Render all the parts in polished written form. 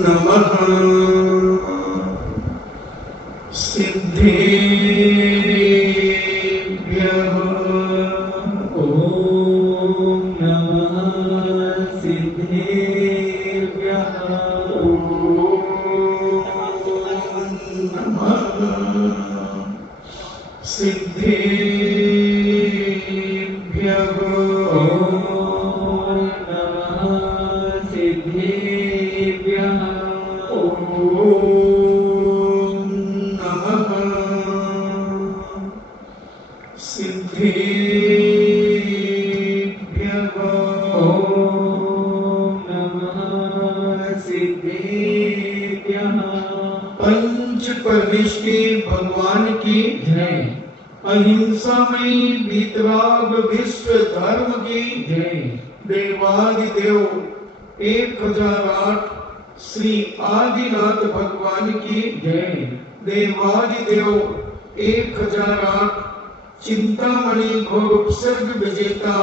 नमः सिद्धेभ्यः। ओम नमः सिद्धेभ्यः। सिद्धेभ्यः। ओम नमः सिद्धेभ्यः। ओम नमः सिद्धेभ्यः। ओम नमः सिद्धेभ्यः। पंच परमेश्वरी भगवान की जय। अहिंसामयी वीतराग विश्व धर्म की जय। देवादिदेव 1008 श्री आदिनाथ भगवान की जय। देवादिदेव 1008 चिंतामणि भोग उपसर्ग विजेता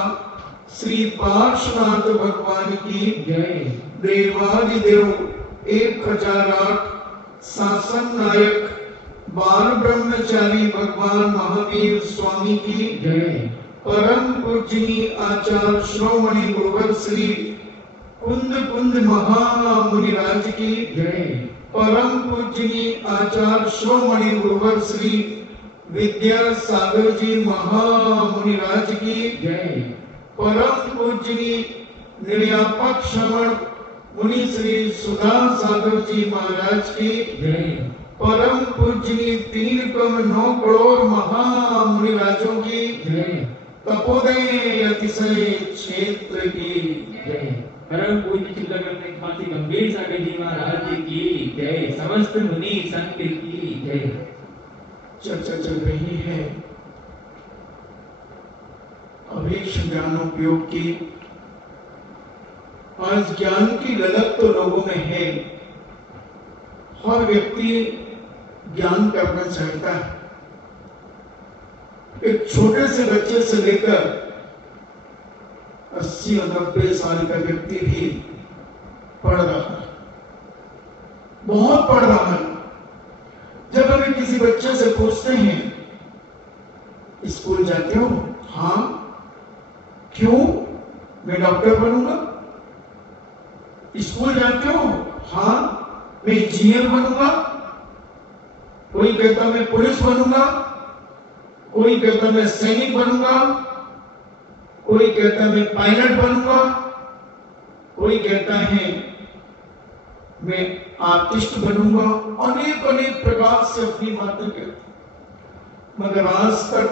श्री पार्श्वनाथ भगवान की जय। देवादिदेव 1008 शासन नायक बाल ब्रह्मचारी भगवान महावीर स्वामी की जय। परम पूजनीय आचार्य श्रोमणि गुरुवर श्री कुंद कुंद महामुनिराज की जय। परम पूजनीय आचार्य श्रोमणि गुरुवर श्री विद्यासागर जी महामुनिराज की जय। परम पूजनीय निर्यापक श्रवण मुनि श्री सुधा सागर जी महाराज की जय। परम पूजनीय 3,9 करोड़ महामुनिराजों की जय। तपोदय अतिशय क्षेत्र की जय। परम पूज्य चिल्लगढ़ खाती गंभीर सागर जी महाराज जी की जय। समस्त मुनि संत की जय। चर्चा चल रही है अवेक्ष ज्ञानोपयोग की। आज ज्ञान की ललक तो लोगों में है, हर व्यक्ति ज्ञान करना चाहता है। एक छोटे से बच्चे से लेकर 80 और 90 साल का व्यक्ति भी पढ़ रहा है, बहुत पढ़ रहा है। जब हमें किसी बच्चे से पूछते हैं स्कूल जाते हो? हाँ। क्यों? मैं डॉक्टर बनूंगा। स्कूल जाते हो? हाँ। मैं इंजीनियर बनूंगा। कोई कहता मैं पुलिस बनूंगा, कोई कहता मैं सैनिक बनूंगा, कोई कहता मैं पायलट बनूंगा, कोई कहता है मैं आर्टिस्ट बनूंगा। अनेक अनेक प्रकार से अपनी बातें कहते, मगर आज तक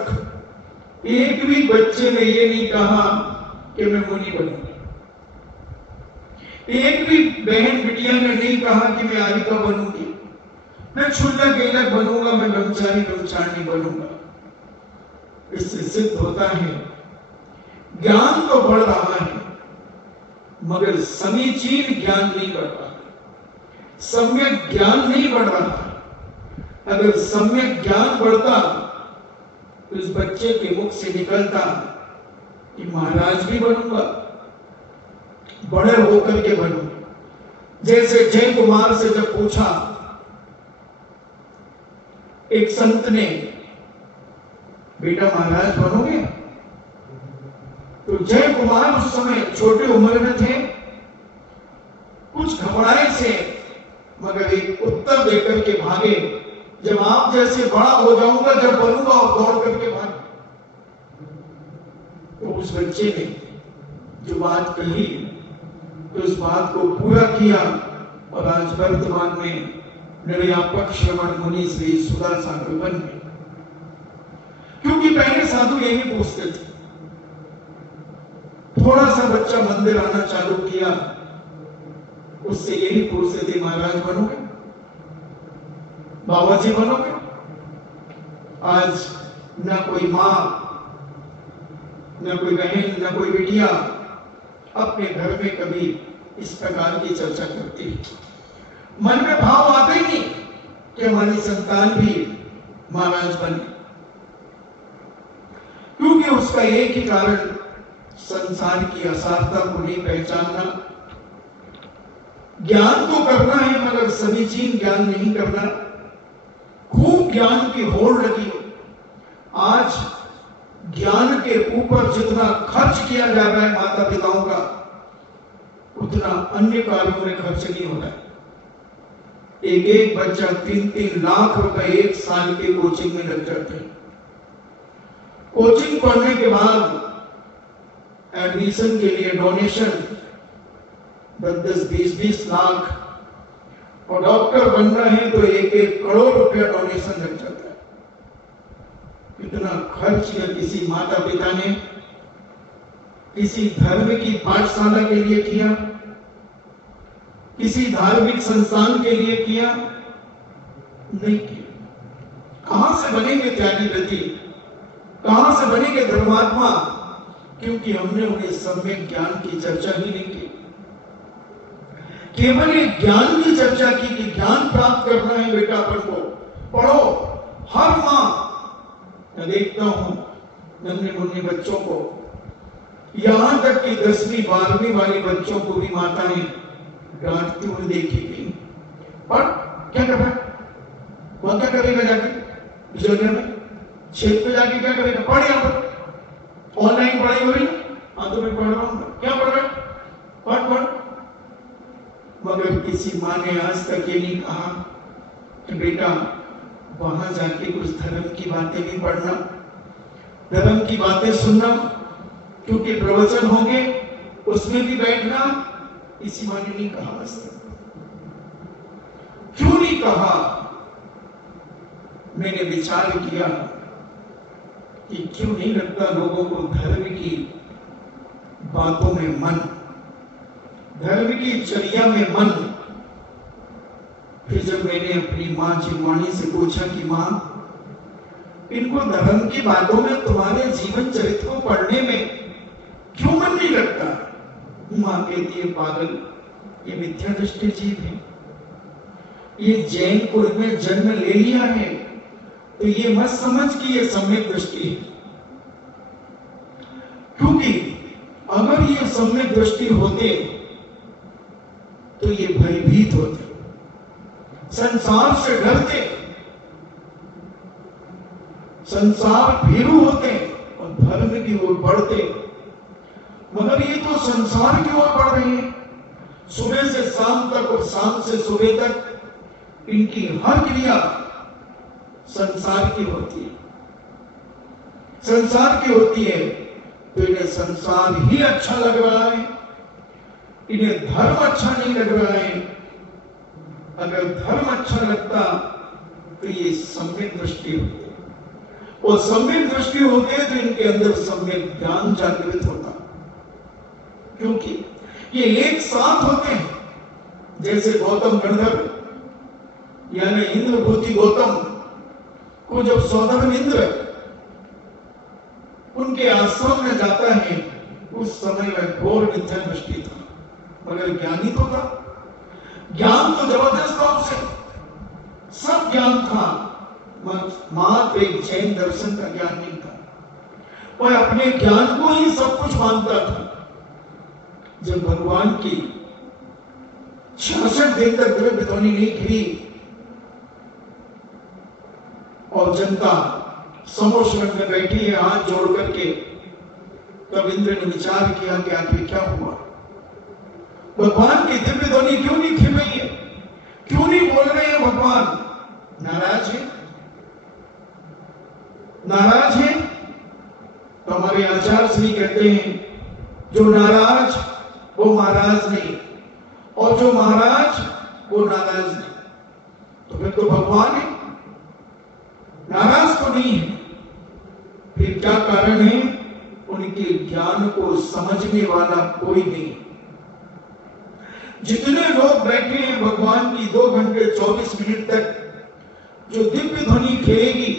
एक भी बच्चे ने ये नहीं कहा कि मैं मुनि बनूंगा। एक भी बहन बिटिया ने नहीं कहा कि मैं आलिका बनूंगी, मैं छुल्ला गेलक बनूंगा, मैं ब्रह्मचारी ब्रह्मचारिणी बनूंगा। इससे सिद्ध होता है ज्ञान तो बढ़ रहा है, मगर समीचीन ज्ञान नहीं बढ़ रहा, सम्यक ज्ञान नहीं बढ़ रहा। अगर सम्यक ज्ञान बढ़ता तो इस बच्चे के मुख से निकलता कि महाराज भी बनूंगा, बड़े होकर के बनूंगा। जैसे जय कुमार से जब पूछा एक संत ने, बेटा महाराज बनोगे? तो जय कुमार उस समय छोटे उम्र में थे, कुछ घबराए से, मगर एक उत्तर देकर के भागे, जब आप जैसे बड़ा हो जाऊंगा, जब बनूंगा, और दौड़ करके भागे। तो उस बच्चे ने जो बात कही, तो इस बात को पूरा किया, और आज वर्तमान में निर्यापक श्रवण मुनि श्री सुधा सागर बन गए। क्योंकि पहले साधु यही पूछते थे, थोड़ा सा बच्चा मंदिर आना चालू किया, उससे यही पूछते थे महाराज बनोगे, बाबा जी बनोगे? आज न कोई माँ, न कोई बहन, न कोई बिटिया अपने घर में कभी इस प्रकार की चर्चा करती है। मन में भाव आते ही नहीं कि हमारी संतान भी महाराज बने, क्योंकि उसका एक ही कारण संसार की असारता को नहीं पहचानना। ज्ञान तो करना है मगर समीचीन ज्ञान नहीं करना। खूब ज्ञान की होड़ लगी। आज ज्ञान के ऊपर जितना खर्च किया जा रहा है माता पिताओं का, उतना अन्य कार्यों में खर्च नहीं हो रहा है। एक एक बच्चा 3-3 लाख रुपए एक साल के कोचिंग में लग जाते हैं। कोचिंग पढ़ने के बाद एडमिशन के लिए डोनेशन 10-10, 20-20 लाख, और डॉक्टर बनना है तो 1-1 करोड़ रुपया डोनेशन लग जाता है। इतना खर्च या किसी माता पिता ने किसी धर्म की पाठशाला के लिए किया, किसी धार्मिक संस्थान के लिए किया नहीं किया। कहां से बनेंगे त्यागी व्रती, कहां से बनेंगे धर्मात्मा? क्योंकि हमने उन्हें सम्यक ज्ञान की चर्चा ही नहीं की। केवल एक ज्ञान की चर्चा की कि ज्ञान प्राप्त करना है बेटा, अपन को पढ़ो। हर मां, मैं देखता हूं नन्हे मुन्ने बच्चों को, यहां तक कि 10वीं 12वीं वाले बच्चों को भी माताएं डांटती हुई देखी गई। और क्या कर रहा है वह, क्या करेगा जाके जगह में, क्षेत्र में जाके क्या करेगा? पढ़, यहां पर ऑनलाइन पढ़ाई हो रही है, हाँ तो मैं पढ़ रहा हूं। क्या पढ़ रहा है? पढ़। मगर किसी माँ ने आज तक ये नहीं कहा कि बेटा वहां जाके कुछ धर्म की बातें भी पढ़ना, धर्म की बातें सुनना, क्योंकि प्रवचन होंगे उसमें भी बैठना। किसी माँ ने नहीं कहा आज तक। क्यों नहीं कहा? मैंने विचार किया कि क्यों नहीं लगता लोगों को धर्म की बातों में मन, धर्म की चर्या में मन। फिर जब मैंने अपनी मां जीवानी से पूछा कि मां, इनको धर्म की बातों में, तुम्हारे जीवन चरित्र को पढ़ने में क्यों मन नहीं लगता? मां कहती है, पागल, ये मिथ्या दृष्टि जीव है, ये जैन कुल में जन्म ले लिया है, तो ये मत समझ कि ये सम्यक दृष्टि है। क्योंकि अगर ये सम्यक दृष्टि होते तो ये भयभीत होते, संसार से डरते, संसार भीरू होते और धर्म की ओर बढ़ते। मगर ये तो संसार की ओर बढ़ रहे हैं। सुबह से शाम तक और शाम से सुबह तक इनकी हर क्रिया संसार की होती है, संसार की होती है। तो इन्हें संसार ही अच्छा लग रहा है, इन्हें धर्म अच्छा नहीं लग रहा है। अगर धर्म अच्छा लगता तो ये सम्यक दृष्टि होती, और सम्यक दृष्टि होते तो इनके अंदर सम्यक ज्ञान जागृत होता। क्योंकि ये एक साथ होते हैं। जैसे गौतम गंधर्व यानी इंद्रभूति गौतम को जब सौधर्म इंद्र उनके आश्रम में जाता है, उस समय में घोर मिथ्या दृष्टि था, मगर ज्ञानी तो था। ज्ञान तो जबरदस्त था, उसे सब ज्ञान था, मात्र एक जैन दर्शन का ज्ञान नहीं था। वह अपने ज्ञान को ही सब कुछ मानता था। जब भगवान की 66 दिन तक द्रव्य ध्वनि नहीं गिरी और जनता समोशरण में बैठी है हाथ जोड़ करके, तब इंद्र ने विचार किया कि आखिर क्या हुआ, भगवान की दिव्य ध्वनि क्यों नहीं खिल रही है, क्यों नहीं बोल रहे हैं? भगवान नाराज है, नाराज है। तो हमारे आचार्य श्री कहते हैं, जो नाराज वो महाराज नहीं, और जो महाराज वो नाराज नहीं। तो फिर तो भगवान है, नाराज तो नहीं है। फिर क्या कारण है? उनके ज्ञान को समझने वाला कोई नहीं। जितने लोग बैठे हैं भगवान की 2 घंटे 24 मिनट तक जो दिव्य ध्वनि खेलेगी,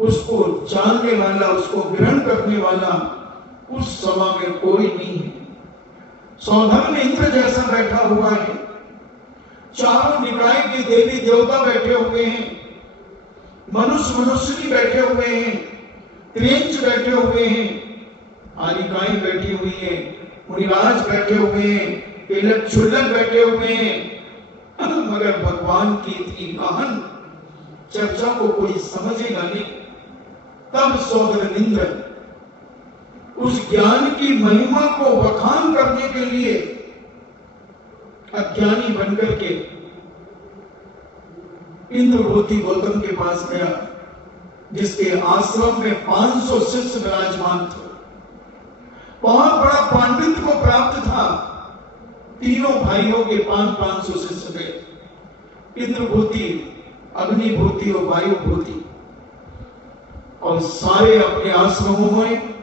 उसको जानने वाला, उसको ग्रहण करने वाला उस सभा में कोई नहीं है। सौधर्म इंद्र जैसा बैठा हुआ है, चारों निकाय के देवी देवता बैठे हुए हैं, मनुष्य भी बैठे हुए हैं, त्रियंच बैठे हुए हैं, आलिकाएं बैठी हुई हैं, मुनिराज बैठे हुए हैं, केलक क्षुल्लक बैठे हुए हैं, मगर भगवान की इतनी गहन चर्चा को कोई समझेगा नहीं। तब सौदरनिंद्र उस ज्ञान की महिमा को बखान करने के लिए अज्ञानी बनकर के इंद्रवती गौतम के पास गया, जिसके आश्रम में 500 शिष्य विराजमान थे। बहुत बड़ा पांडित्य को प्राप्त था। तीनों भाइयों के 500 शिष्य थे, इंद्रभूति, अग्निभूति और वायुभूति, और सारे अपने आश्रमों में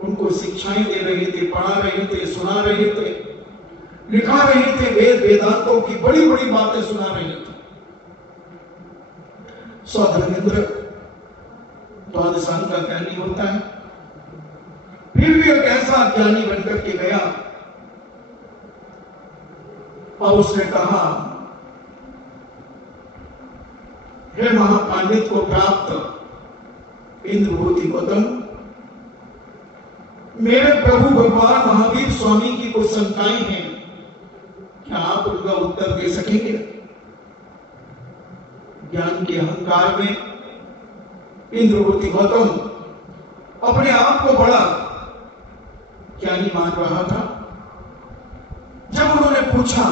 उनको शिक्षाएं दे रहे थे, पढ़ा रहे थे, सुना रहे थे, लिखा रहे थे, वेद वेदांतों की बड़ी बड़ी बातें सुना रहे थे। सौधर्मेंद्र द्वादशांग का ज्ञानी होता है, फिर भी एक ऐसा ज्ञानी बनकर के गया और उसने कहा, हे महापांडित को प्राप्त इंद्रभूति गौतम, मेरे प्रभु भगवान महावीर स्वामी की कुछ शंकाएं हैं, क्या आप उनका उत्तर दे सकेंगे? ज्ञान के अहंकार में इंद्रभूति गौतम अपने आप को बड़ा ज्ञानी मान रहा था। जब उन्होंने पूछा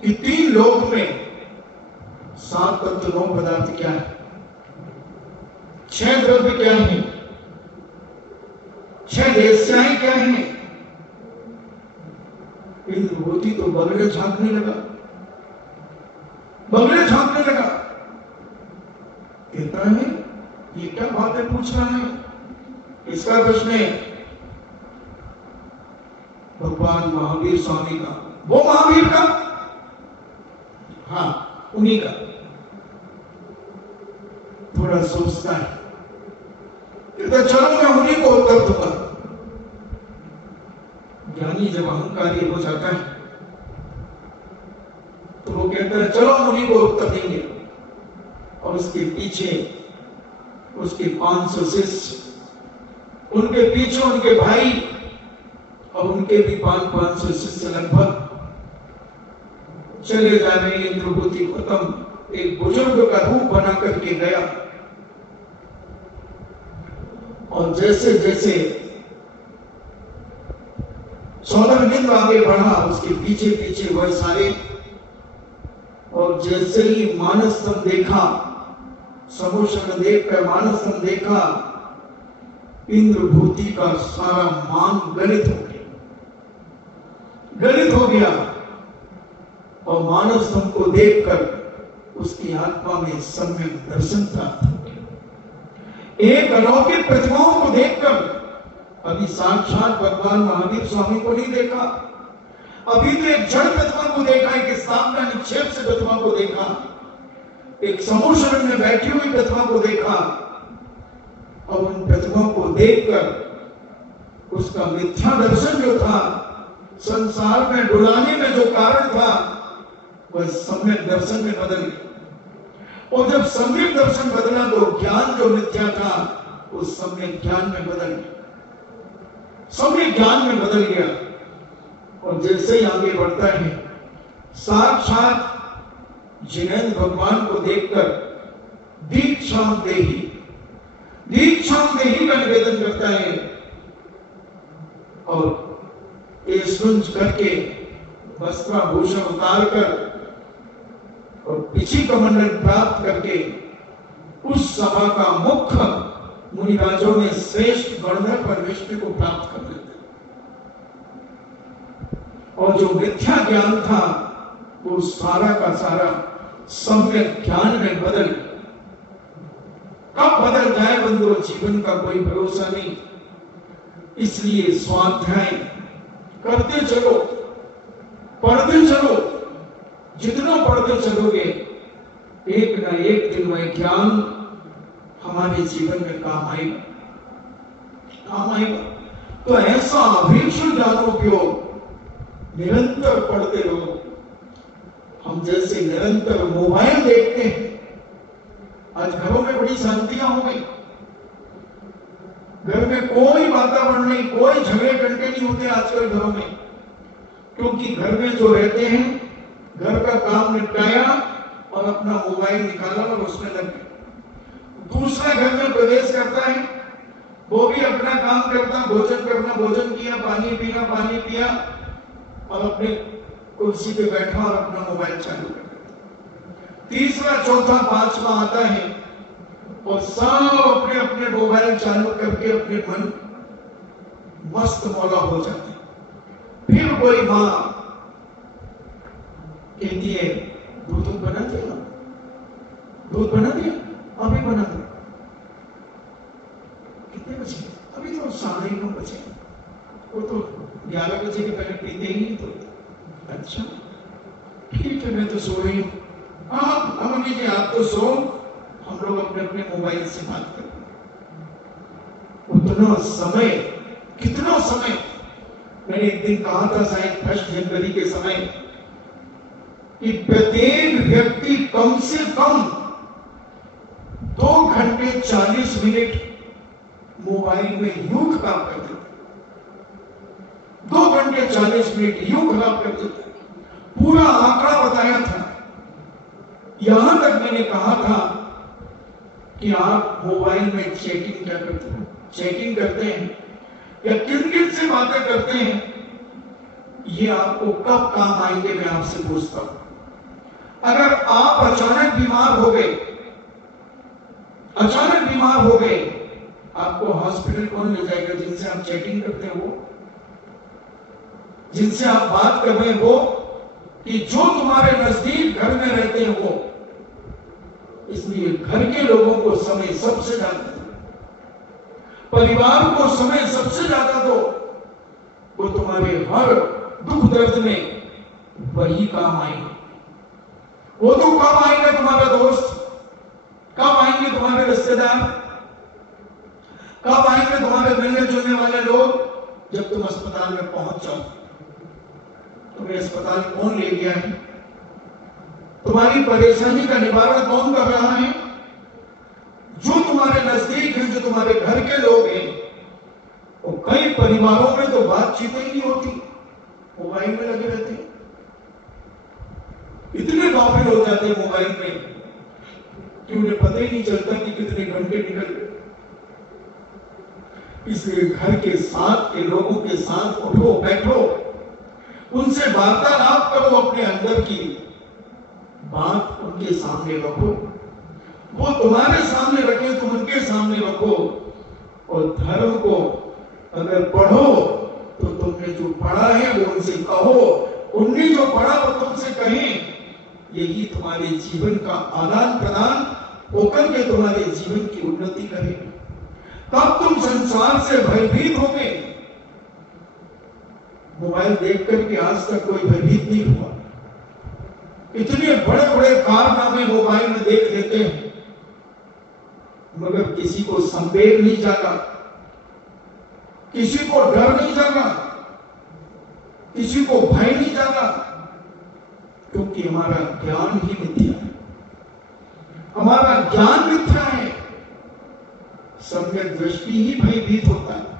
कि 3 लोक में 7 तत्व 9 पदार्थ क्या है, 6 द्रव्य क्या है, 6 वेश्याएं क्या है, इंद्रभूति तो बगले झांकने लगा, बगले झांकने लगा। कहता है, ये क्या बातें पूछ रहा है? इसका प्रश्न है भगवान महावीर स्वामी का। वो महावीर का? हाँ, उन्हीं का। थोड़ा सोचता है, कहता चलो मैं उन्हीं को उत्तर दूंगा। ज्ञानी जब अहंकारी हो जाता है तो वो कहता है चलो हम उन्हीं को उत्तर देंगे, और उसके पीछे उसके 500 शिष्य, उनके पीछे उनके भाई और उनके भी 500 शिष्य लगभग चले जा रहे हैं। इंद्रभूति गौतम एक बुजुर्ग का रूप बना करके गया, और जैसे जैसे सौदरनिंद्र आगे बढ़ा, उसके पीछे पीछे वह सारे, और जैसे ही मानसम देखा, समुद्र देखकर मानसम देखा, इंद्रभूति का सारा मान गलित हो गया, गलित हो गया, और मानसम को देखकर उसकी आत्मा में सम्यक दर्शन प्राप्त हो गया। एक अलौकिक प्रतिमाओं को देखकर, अभी साक्षात भगवान महावीर स्वामी को नहीं देखा, अभी तो एक जड़ प्रतिमा को देखा, एक सामने निक्षेप से प्रतिमा को देखा, एक समूह शरण में बैठी हुई प्रतिमा को देखा, और उन प्रतिमा को देखकर उसका मिथ्या दर्शन जो था, संसार में डुलाने में जो कारण था, वह सम्यक दर्शन में बदल गया। और जब सम्यक दर्शन बदला तो ज्ञान जो मिथ्या था उस सम्यक ज्ञान में बदल गया, सम्यक ज्ञान में बदल गया। और जैसे ही आगे बढ़ता है, साक्षात जिनेंद्र भगवान को देखकर दीक्षां देहि का निवेदन करता है, और एसुंज करके वस्त्राभूषण उतार कर और पिछी कमंडल प्राप्त करके उस सभा का मुख्य मुनिराजों में श्रेष्ठ गणधर परमेश्वर को प्राप्त कर देते, और जो मिथ्या ज्ञान था वो सारा का सारा सम्यक ज्ञान में बदल। कब बदल जाए बंधुओं, जीवन का कोई भरोसा नहीं। इसलिए स्वाध्याय करते चलो, पढ़ते चलो, जितना पढ़ते चलोगे एक ना एक दिन वह ज्ञान हमारे जीवन में काम आएगा, काम आएगा। तो ऐसा अभीक्षण ज्ञानोपयोग निरंतर पढ़ते रहो। हम जैसे निरंतर मोबाइल देखते हैं, आज घरों में बड़ी शांतियां हो गई, घर में कोई वातावरण नहीं, कोई झगड़े घंटे नहीं होते आजकल घरों में, क्योंकि घर में जो रहते हैं घर का काम निपटाया और अपना मोबाइल निकाला और उसमें लग गए। दूसरा घर में प्रवेश करता है, वो भी अपना काम करता, भोजन करना भोजन किया, पानी पीना पानी पिया और अपने कुर्सी पे बैठा और अपना मोबाइल चालू कर दिया। तीसरा चौथा पांचवा आता है और सब अपने अपने मोबाइल चालू करके अपने मन मस्त मौला हो जाते। फिर कोई मां कहती है दूध बना दिया, दूध बना दिया, अभी बना दो। कितने बजे? अभी तो 9:30 बजे। वो तो 11 बजे के पहले पीते ही नहीं। तो अच्छा ठीक है, मैं तो सो रही हूँ। हाँ अमन जी आप तो सो, हम लोग अपने अपने मोबाइल से बात करते। उतना समय, कितना समय। मैंने एक दिन कहा था शायद 1 जनवरी के समय कि प्रत्येक व्यक्ति कम से कम 2 घंटे 40 मिनट मोबाइल में यूं खराब कर देते। 2 घंटे 40 मिनट यूं खराब कर देते। पूरा आंकड़ा बताया था। यहां तक मैंने कहा था कि आप मोबाइल में चैटिंग क्या करते हो, चैटिंग करते हैं या किन किन से बातें करते हैं, ये आपको कब काम आएंगे मैं आपसे पूछता हूं। अगर आप अचानक बीमार हो गए, अचानक बीमार हो गए, आपको हॉस्पिटल कौन ले जाएगा? जिनसे आप चैटिंग करते हो, जिनसे आप बात कर रहे हो, कि जो तुम्हारे नजदीक घर में रहते हैं वो। इसलिए घर के लोगों को समय सबसे ज्यादा दो, परिवार को समय सबसे ज्यादा दो। वो तुम्हारे हर दुख दर्द में वही काम आएंगे। वो तो कब आएंगे तुम्हारा दोस्त, कब आएंगे तुम्हारे रिश्तेदार, कब आएंगे तुम्हारे मिलने जुलने वाले लोग? जब तुम अस्पताल में पहुंच जाओ। तुम्हें अस्पताल कौन ले गया है? तुम्हारी परेशानी का निवारण कौन कर रहा है? जो तुम्हारे नजदीक हैं, जो तुम्हारे घर के लोग हैं। और कई परिवारों में तो बातचीत ही नहीं होती, मोबाइल में लगे रहते हैं। इतने गाफिल हो जाते हैं मोबाइल में कि उन्हें पता ही नहीं चलता कि कितने घंटे निकल गए। इसलिए घर के साथ के लोगों के साथ उठो बैठो, उनसे वार्तालाप करो, अपने अंदर की बात उनके सामने रखो, वो तुम्हारे सामने रखे, तुम उनके सामने रखो। और धर्म को अगर पढ़ो तो तुमने जो पढ़ा है वो उनसे कहो, उनने जो पढ़ा वो तुमसे कहें। यही तुम्हारे जीवन का आदान प्रदान होकर के तुम्हारे जीवन की उन्नति करेगा। तब तुम संसार से भयभीत होगे। मोबाइल देख करके आज तक कोई भयभीत नहीं हुआ। इतने बड़े बड़े कारनामे मोबाइल में देख लेते हैं, मगर किसी को संवेग नहीं जागा, किसी को डर नहीं जागा, किसी को भय नहीं जागा, क्योंकि हमारा ज्ञान ही मिथ्या है। हमारा ज्ञान मिथ्या है। सम्यक दृष्टि ही भयभीत होता है।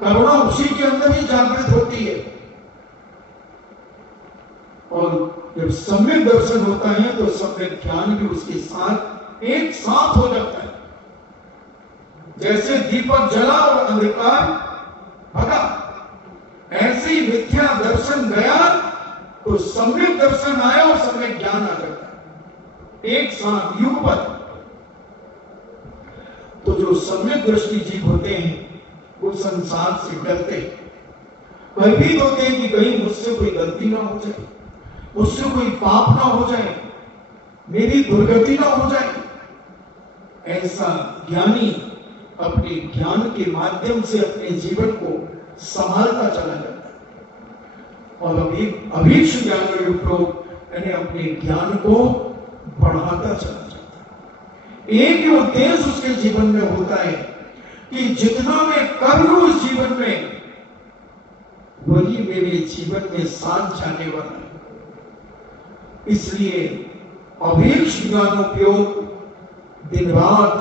करुणा उसी के अंदर ही जागृत होती है। और जब सम्यक दर्शन होता है तो सम्यक ज्ञान भी उसके साथ एक साथ हो जाता है। जैसे दीपक जला और अंधकार भगा, ऐसे ही मिथ्या दर्शन गया तो सम्यक दर्शन आया और सम्यक ज्ञान आ जाता है, एक साथ युगपथ। तो जो सम्यक दृष्टि जीव होते हैं वो संसार से डरते हैं, भयभीत होते हैं कि कहीं मुझसे कोई गलती ना हो जाए, मुझसे कोई पाप ना हो जाए, मेरी दुर्गति ना हो जाए। ऐसा ज्ञानी अपने ज्ञान के माध्यम से अपने जीवन को संभालता चला जाता है और अभीक्ष ज्ञान यानी अपने ज्ञान को बढ़ाता चला जाता है। एक ही उद्देश्य उसके जीवन में होता है कि जितना मैं कर लूं इस जीवन में, वही मेरे जीवन में साथ जाने वाला है। इसलिए अभीक्ष ज्ञानोपयोग दिन रात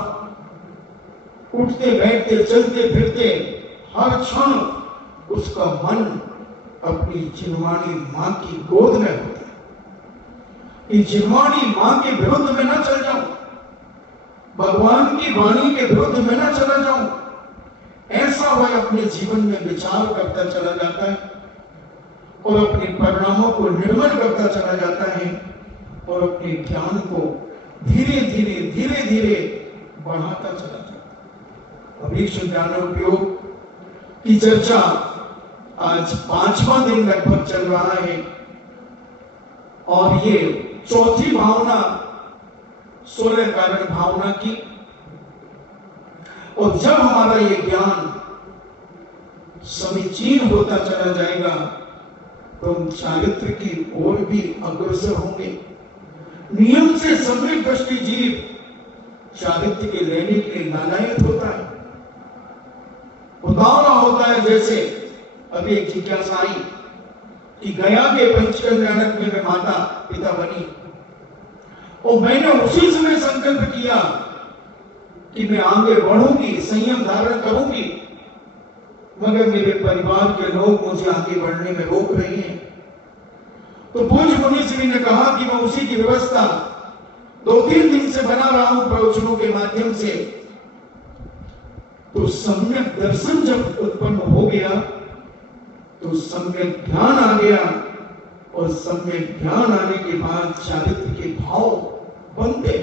उठते बैठते चलते फिरते हर क्षण उसका मन अपनी जिनवाणी मां की गोद में होता है कि जिनवाणी मां के विरुद्ध में ना चल जाऊं, भगवान की वाणी के विरुद्ध में ना चला जाऊं। ऐसा वह अपने जीवन में विचार करता चला जाता है और अपने परिणामों को निर्मल करता चला जाता है और अपने ज्ञान को धीरे धीरे बढ़ाता चला जाता है। अभीक्ष ज्ञानोपयोग की चर्चा आज 5वां दिन लगभग चल रहा है और ये चौथी भावना 16 कारण भावना की। और जब हमारा ये ज्ञान समीचीन होता चला जाएगा तो हम चारित्र की ओर भी अग्रसर होंगे। नियम से सम्यक दृष्टि जीव चारित्र के लेने के लिए लालायत होता है, उतावला होता है। जैसे अभी एक जिज्ञासा आई कि गया के पंचकल्याणक में मैं माता पिता बनी और मैंने उसी समय संकल्प किया कि मैं आगे बढ़ूंगी, संयम धारण करूंगी, मगर मेरे परिवार के लोग मुझे आगे बढ़ने में रोक रहे हैं। तो पूज्य मुनि श्री ने कहा कि मैं उसी की व्यवस्था 2-3 दिन से बना रहा हूं प्रवचनों के माध्यम से। तो सम्यक दर्शन जब उत्पन्न हो गया तो सम्यक ध्यान आ गया और सम्यक ध्यान आने के बाद चारित्र के भाव बनते।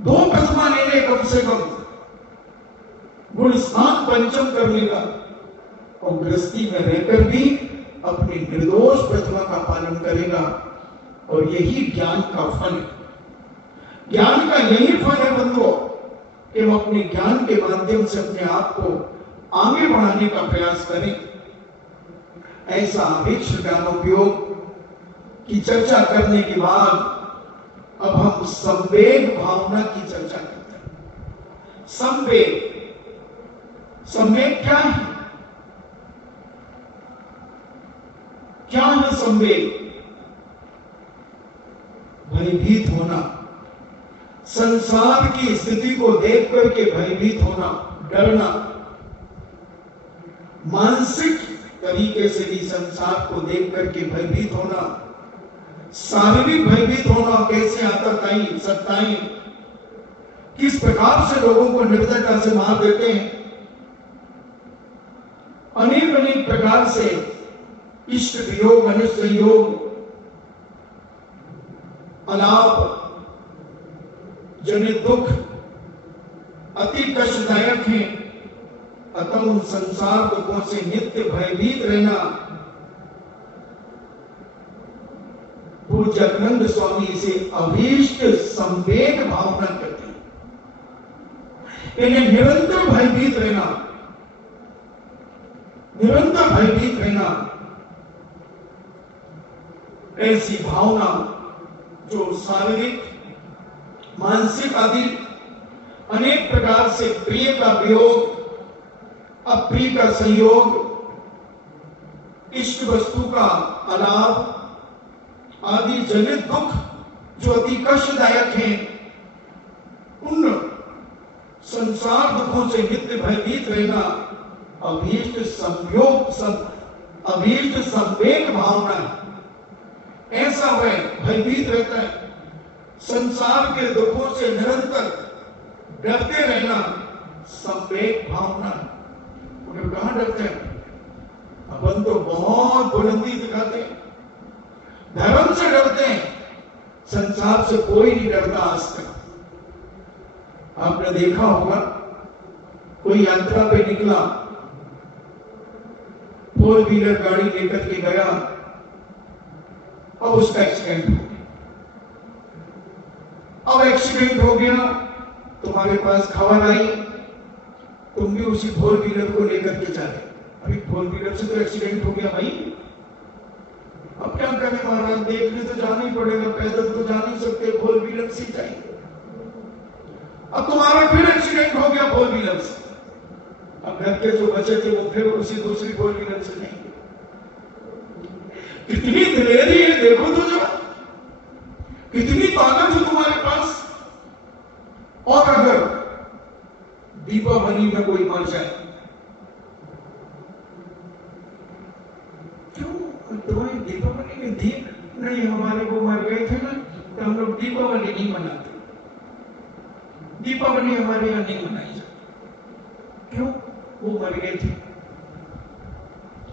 2 प्रथमा लेने कम से कम, गुण स्थान पंचम कर लेगा और गृहस्थी में रहकर भी अपनी निर्दोष प्रतिभा का पालन करेगा। और यही ज्ञान का फल है, ज्ञान का यही फल है बंधुओं कि हम अपने ज्ञान के माध्यम से अपने आप को आगे बढ़ाने का प्रयास करें। ऐसा अभीक्ष ज्ञानोपयोग की चर्चा करने के बाद अब हम संवेग भावना की चर्चा करते हैं। संवेग, संवेग क्या है? क्या है संवेग? भयभीत होना, संसार की स्थिति को देख करके भयभीत होना, डरना, मानसिक तरीके से भी संसार को देख करके भयभीत होना, शारीरिक भयभीत होना। कैसे आतताई सत्ताई किस प्रकार से लोगों को निर्दयता से मार देते हैं, अनेक प्रकार से इष्ट वियोग, अनिष्ट संयोग, अलाप जनित दुख अति कष्टदायक है। अतः उन संसार दुखों से नित्य भयभीत रहना पूज्य अखंड स्वामी इसे अभीष्ट संवेग भावना कहते हैं। इन्हें निरंतर भयभीत रहना, निरंतर भयभीत रहना, ऐसी भावना जो शारीरिक मानसिक आदि अनेक प्रकार से प्रिय का वियोग, अप्रिय का संयोग, इष्ट वस्तु का अलाभ आदि जनित दुख जो अति कष्टदायक हैं, उन संसार दुखों से नित्य भयभीत रहना अभीष्ट अभीष्ट संवेग भावना है। ऐसा वह भयभीत रहता है, संसार के दुखों से निरंतर डरते रहना संवेग भावना है। उन्हें कहां डरते हैं? अपन तो बहुत बुलंदी दिखाते हैं, धर्म से डरते हैं, संसार से कोई नहीं डरता आज तक। आपने देखा होगा कोई यात्रा पे निकला, 4 व्हीलर गाड़ी लेकर के गया, अब उसका एक्सीडेंट हो गया। अब एक्सीडेंट हो गया, तुम्हारे पास खबर आई, तुम भी उसी 4 व्हीलर को लेकर के जा रहे। अभी 4 व्हीलर से तो एक्सीडेंट हो गया भाई, अब क्या करें महाराज, देखने तो जाना ही पड़ेगा, पैदल तो जा नहीं सकते, 4 व्हीलर से जाएंगे। अब तुम्हारा फिर एक्सीडेंट हो गया 4 व्हीलर से, अब घर के जो बचे थे वो फिर उसी दूसरी 4 व्हीलर से जाएंगे। कितनी दिलेरी है देखो तो जरा, कितनी ताकत है तुम्हारे पास। और अगर दीपक दीपावली में कोई मर जाए, क्यों? तुम्हारी दीपावली के दिन नहीं, हमारे को मर गए थे ना, तो हम लोग दीपावली नहीं मनाते, दीपावली हमारे यहाँ नहीं मनाई जाती। क्यों? वो मर गए थे।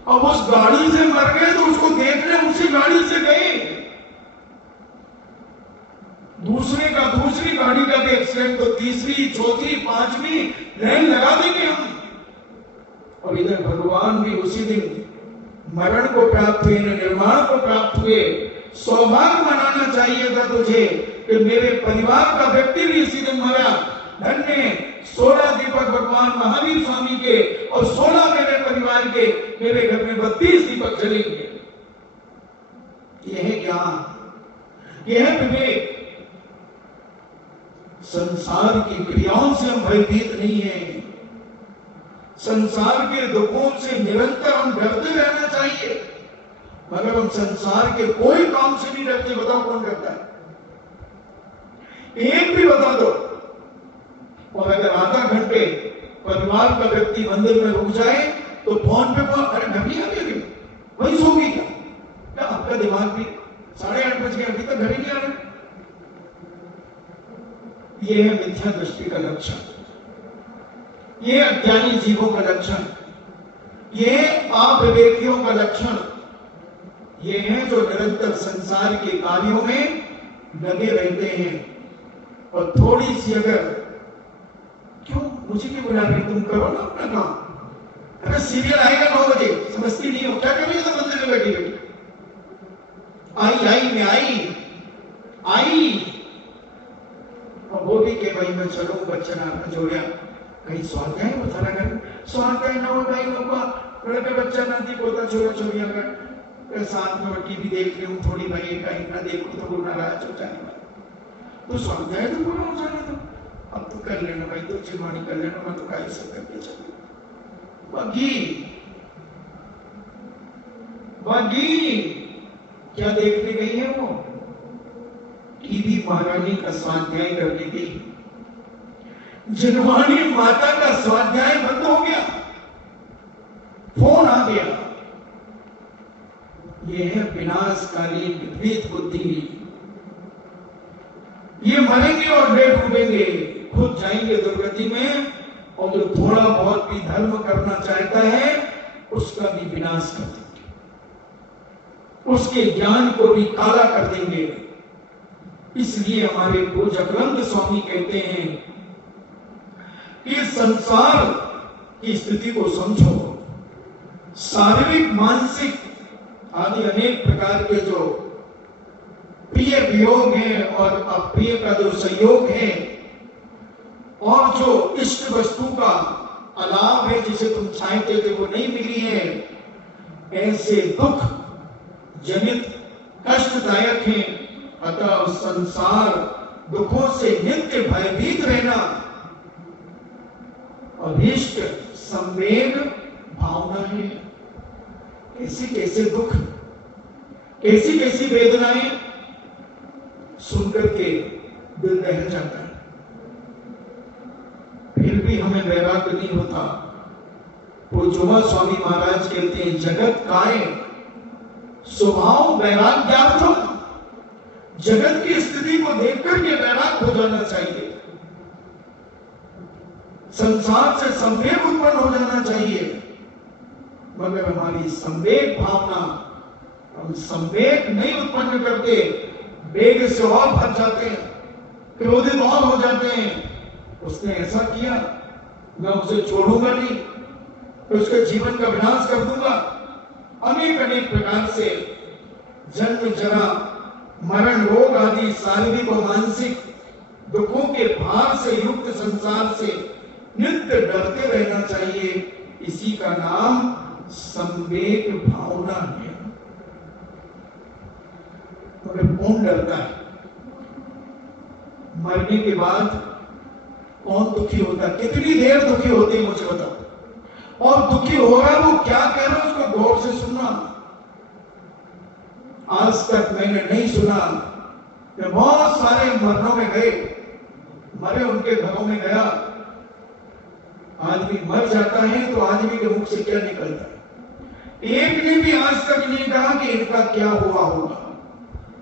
अब उस गाड़ी से मर गए तो उसको देखने उसी गाड़ी से गए, दूसरे का दूसरी गाड़ी का भी एक्सीडेंट तो तीसरी चौथी पांचवी लाइन लगा देंगे हम। और इधर भगवान भी उसी दिन मरण को प्राप्त हुए, निर्माण को प्राप्त हुए। सौभाग्य मनाना चाहिए था तुझे कि मेरे परिवार का व्यक्ति भी इसी दिन मरा। धन्य 16 दीपक भगवान महावीर स्वामी के और 16 मेरे परिवार के, मेरे घर में 32 दीपक जलेंगे। यह है ज्ञान, यह है विवेक। संसार की क्रियाओं से हम भयभीत नहीं है, संसार के दुखों से निरंतर हम डरते रहना चाहिए। मगर हम संसार के कोई काम से नहीं डरते। बताओ कौन डरता है? एक भी बता दो। और अगर आधा घंटे परिवार का व्यक्ति मंदिर में रुक जाए तो फोन पे अरे घड़ी आ गई, वही सो गई क्या? क्या आपका दिमाग भी 8:30 बज गए, अभी तक घड़ी नहीं आ रहा? यह है मिथ्या दृष्टि का लक्षण, यह अज्ञानी जीवों का लक्षण, यह अविवेकियों का लक्षण। ये हैं जो निरंतर संसार के कार्यों में लगे रहते हैं। और थोड़ी सी अगर, क्यों मुझे क्यों बुला रही, तुम करो ना अपना काम। अगर सीरियल आएगा 9 बजे, समझती नहीं हो क्या कर रही है? तो मंदिर में बैठी बैठी आई मैं आई और वो भी के भाई मैं चलो बच्चा ना जोड़िया कहीं स्वाध्याय बता रहा कर, स्वाध्याय ना हो गई लोग लड़के बच्चा ना थी पोता छोरा छोरिया कर साथ में टीवी देख रही हूँ थोड़ी भाई कहीं ना देखूं तो वो नाराज हो जाने वाला। तो स्वाध्याय तो पूरा हो जाना था, अब तो कर लेना भाई, तो चिरवाणी कर लेना, मैं तो काई सब करके चले। बागी क्या देखने गई है वो? टीवी महारानी का स्वाध्याय करने गई। जिनवाणी माता का स्वाध्याय बंद हो गया, फोन आ गया। यह है विनाशकालीन विपरीत बुद्धि। ये मरेंगे और लेट डूबेंगे, खुद जाएंगे दुर्गति में। और जो थोड़ा बहुत भी धर्म करना चाहता है उसका भी विनाश कर देंगे, उसके ज्ञान को भी काला कर देंगे। इसलिए हमारे पूजकनंद स्वामी कहते हैं कि संसार की स्थिति को समझो। शारीरिक मानसिक आदि अनेक प्रकार के जो प्रिय वियोग है और अप्रिय का जो संयोग है, और जो इष्ट वस्तु का अलाभ है जिसे तुम चाहते थे वो नहीं मिली है, ऐसे दुख जनित कष्टदायक है। अतः संसार दुखों से नित्य भयभीत रहना अभीष्ट संवेग भावना है। कैसे कैसे दुख, कैसी कैसी वेदनाएं सुनकर के दिल दहल जाता है, फिर भी हमें वैराग्य नहीं होता। पूज्यमा स्वामी महाराज कहते हैं जगत काय स्वभाव वैराग्यार्थम। जगत की स्थिति को देखकर के वैराग्य हो जाना चाहिए, संसार से संवेग उत्पन्न हो जाना चाहिए। मगर हमारी संवेग भावना, हम संवेग नहीं उत्पन्न करते, वेग से और भर जाते हैं, क्रोधित और हो जाते हैं। उसने ऐसा किया, मैं उसे छोड़ूंगा नहीं, उसके जीवन का विनाश कर दूंगा। अनेक अनेक प्रकार से जन्म जरा मरण रोग आदि शारीरिक और मानसिक दुखों के भार से युक्त संसार से नित्य डरते रहना चाहिए। इसी का नाम संवेग भावना है। मगर कौन डरता है? मरने के बाद कौन दुखी होता है? कितनी देर दुखी होते हैं मुझे बताओ। और दुखी हो रहा है वो क्या कह रहा है उसको गौर से सुनना। आज तक मैंने नहीं सुना कि बहुत सारे मरणों में गए, मरे उनके घरों में गया, आदमी मर जाता है तो आदमी के मुख से क्या निकलता है? एक ने भी आज तक नहीं कहा कि इनका क्या हुआ होगा।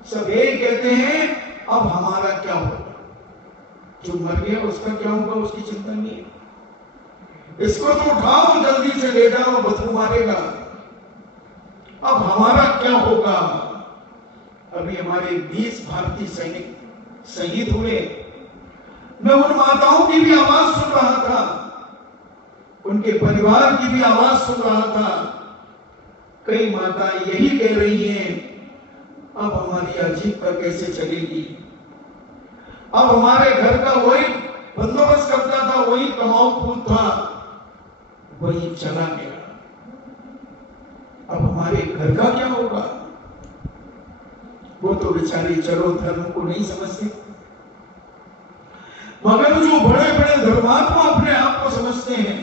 सब यही कहते हैं अब हमारा क्या होगा। जो मर गया उसका क्या होगा उसकी चिंता नहीं है। इसको तो उठाओ जल्दी से ले जाओ, बदबू मारेगा। अब हमारा क्या होगा? अभी हमारे 20 भारतीय सैनिक शहीद हुए। मैं उन माताओं की भी आवाज सुन रहा था, उनके परिवार की भी आवाज सुन रहा था। कई माताएं यही कह रही हैं, अब हमारी अजीविका कैसे चलेगी? अब हमारे घर का वही बंदोबस्त करता था, वही कमाऊ पूत था, वही चला गया। अब हमारे घर का क्या होगा? वो तो बेचारे चलो धर्म को नहीं समझते, मगर जो बड़े बड़े धर्मात्मा अपने आप को समझते हैं,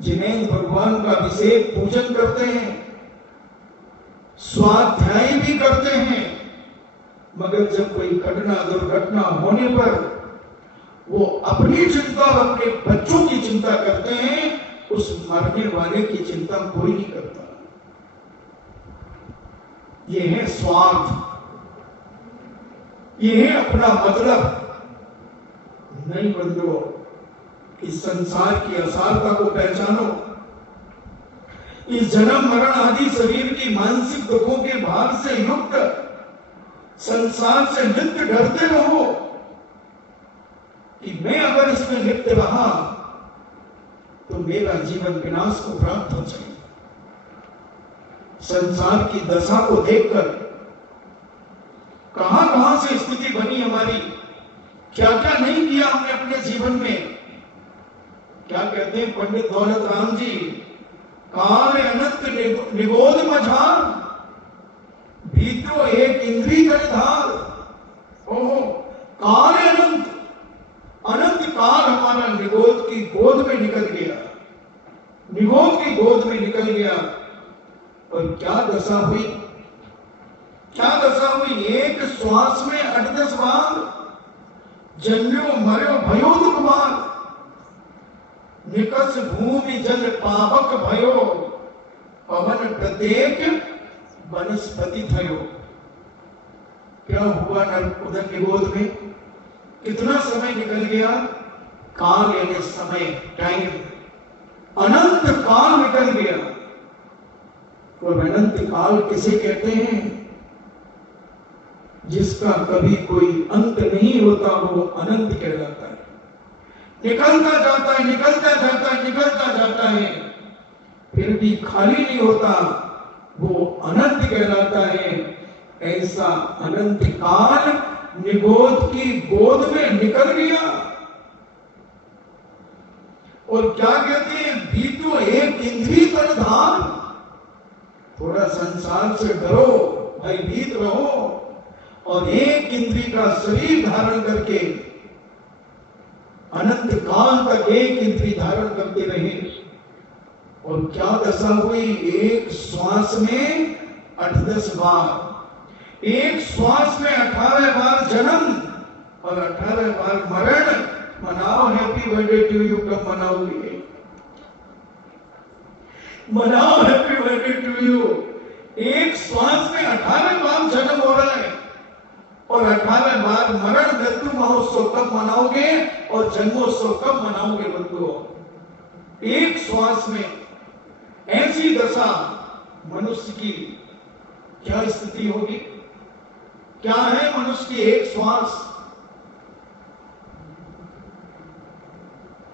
जिन्हें भगवान का अभिषेक पूजन करते हैं, स्वाध्याय भी करते हैं, मगर जब कोई घटना दुर्घटना होने पर वो अपनी चिंता और अपने बच्चों की चिंता करते हैं, उस मरने वाले की चिंता कोई नहीं करता। ये है स्वार्थ, ये है अपना मतलब। नहीं बंधुओं, इस संसार की असारता को पहचानो। इस जन्म मरण आदि शरीर की मानसिक दुखों के भार से युक्त संसार से नित्य डरते रहो कि मैं अगर इसमें लिप्त रहा तो मेरा जीवन विनाश को प्राप्त हो जाए। संसार की दशा को देखकर कहां कहां से स्थिति बनी हमारी, क्या क्या नहीं किया हमने अपने जीवन में। क्या कहते हैं पंडित दौलत राम जी, काल अनंत निगोद मझार, भीतरो एक इंद्री धार। ओहो, काल अनंत, अनंत काल हमारा निगोद की गोद में निकल गया, निगोद की गोद में निकल गया। और क्या दशा हुई, क्या दशा हुई? एक श्वास में 8-10 बार जन्म्यो मर्यो भयो दुख बार, निकस भूमि जल पावक भयो, पवन प्रत्येक वनस्पति थयो। क्या हुआ उधर निगोद में? कितना समय निकल गया? काल यानी समय, टाइम, अनंत काल निकल गया। और अनंत काल किसे कहते हैं? जिसका कभी कोई अंत नहीं होता, वो अनंत कहलाता है। निकलता जाता है, निकलता जाता है, निकलता जाता है, फिर भी खाली नहीं होता, वो अनंत कहलाता है। ऐसा अनंत काल निगोद की गोद में निकल गया। और क्या कहते हैं? भीतो एक इंद्री तन धार। थोड़ा संसार से डरो, भयभीत रहो और एक इंद्री का शरीर धारण करके अनंत काल तक एक इंद्री धारण करते रहे। और क्या दशा हुई? एक श्वास में 8-10 बार, एक श्वास में 18 बार जन्म और 18 बार मरण। मनाओ हैप्पी बर्थडे टू यू, कब मनाओगे? मनाओ हैप्पी बर्थडे टू यू। एक श्वास में 18 बार जन्म हो रहा है और 18 बार मरण। मृत्यु महोत्सव कब मनाओगे और जन्मोत्सव कब मनाओगे बंधुओं? एक श्वास में ऐसी दशा मनुष्य की क्या स्थिति होगी? क्या है मनुष्य की एक श्वास?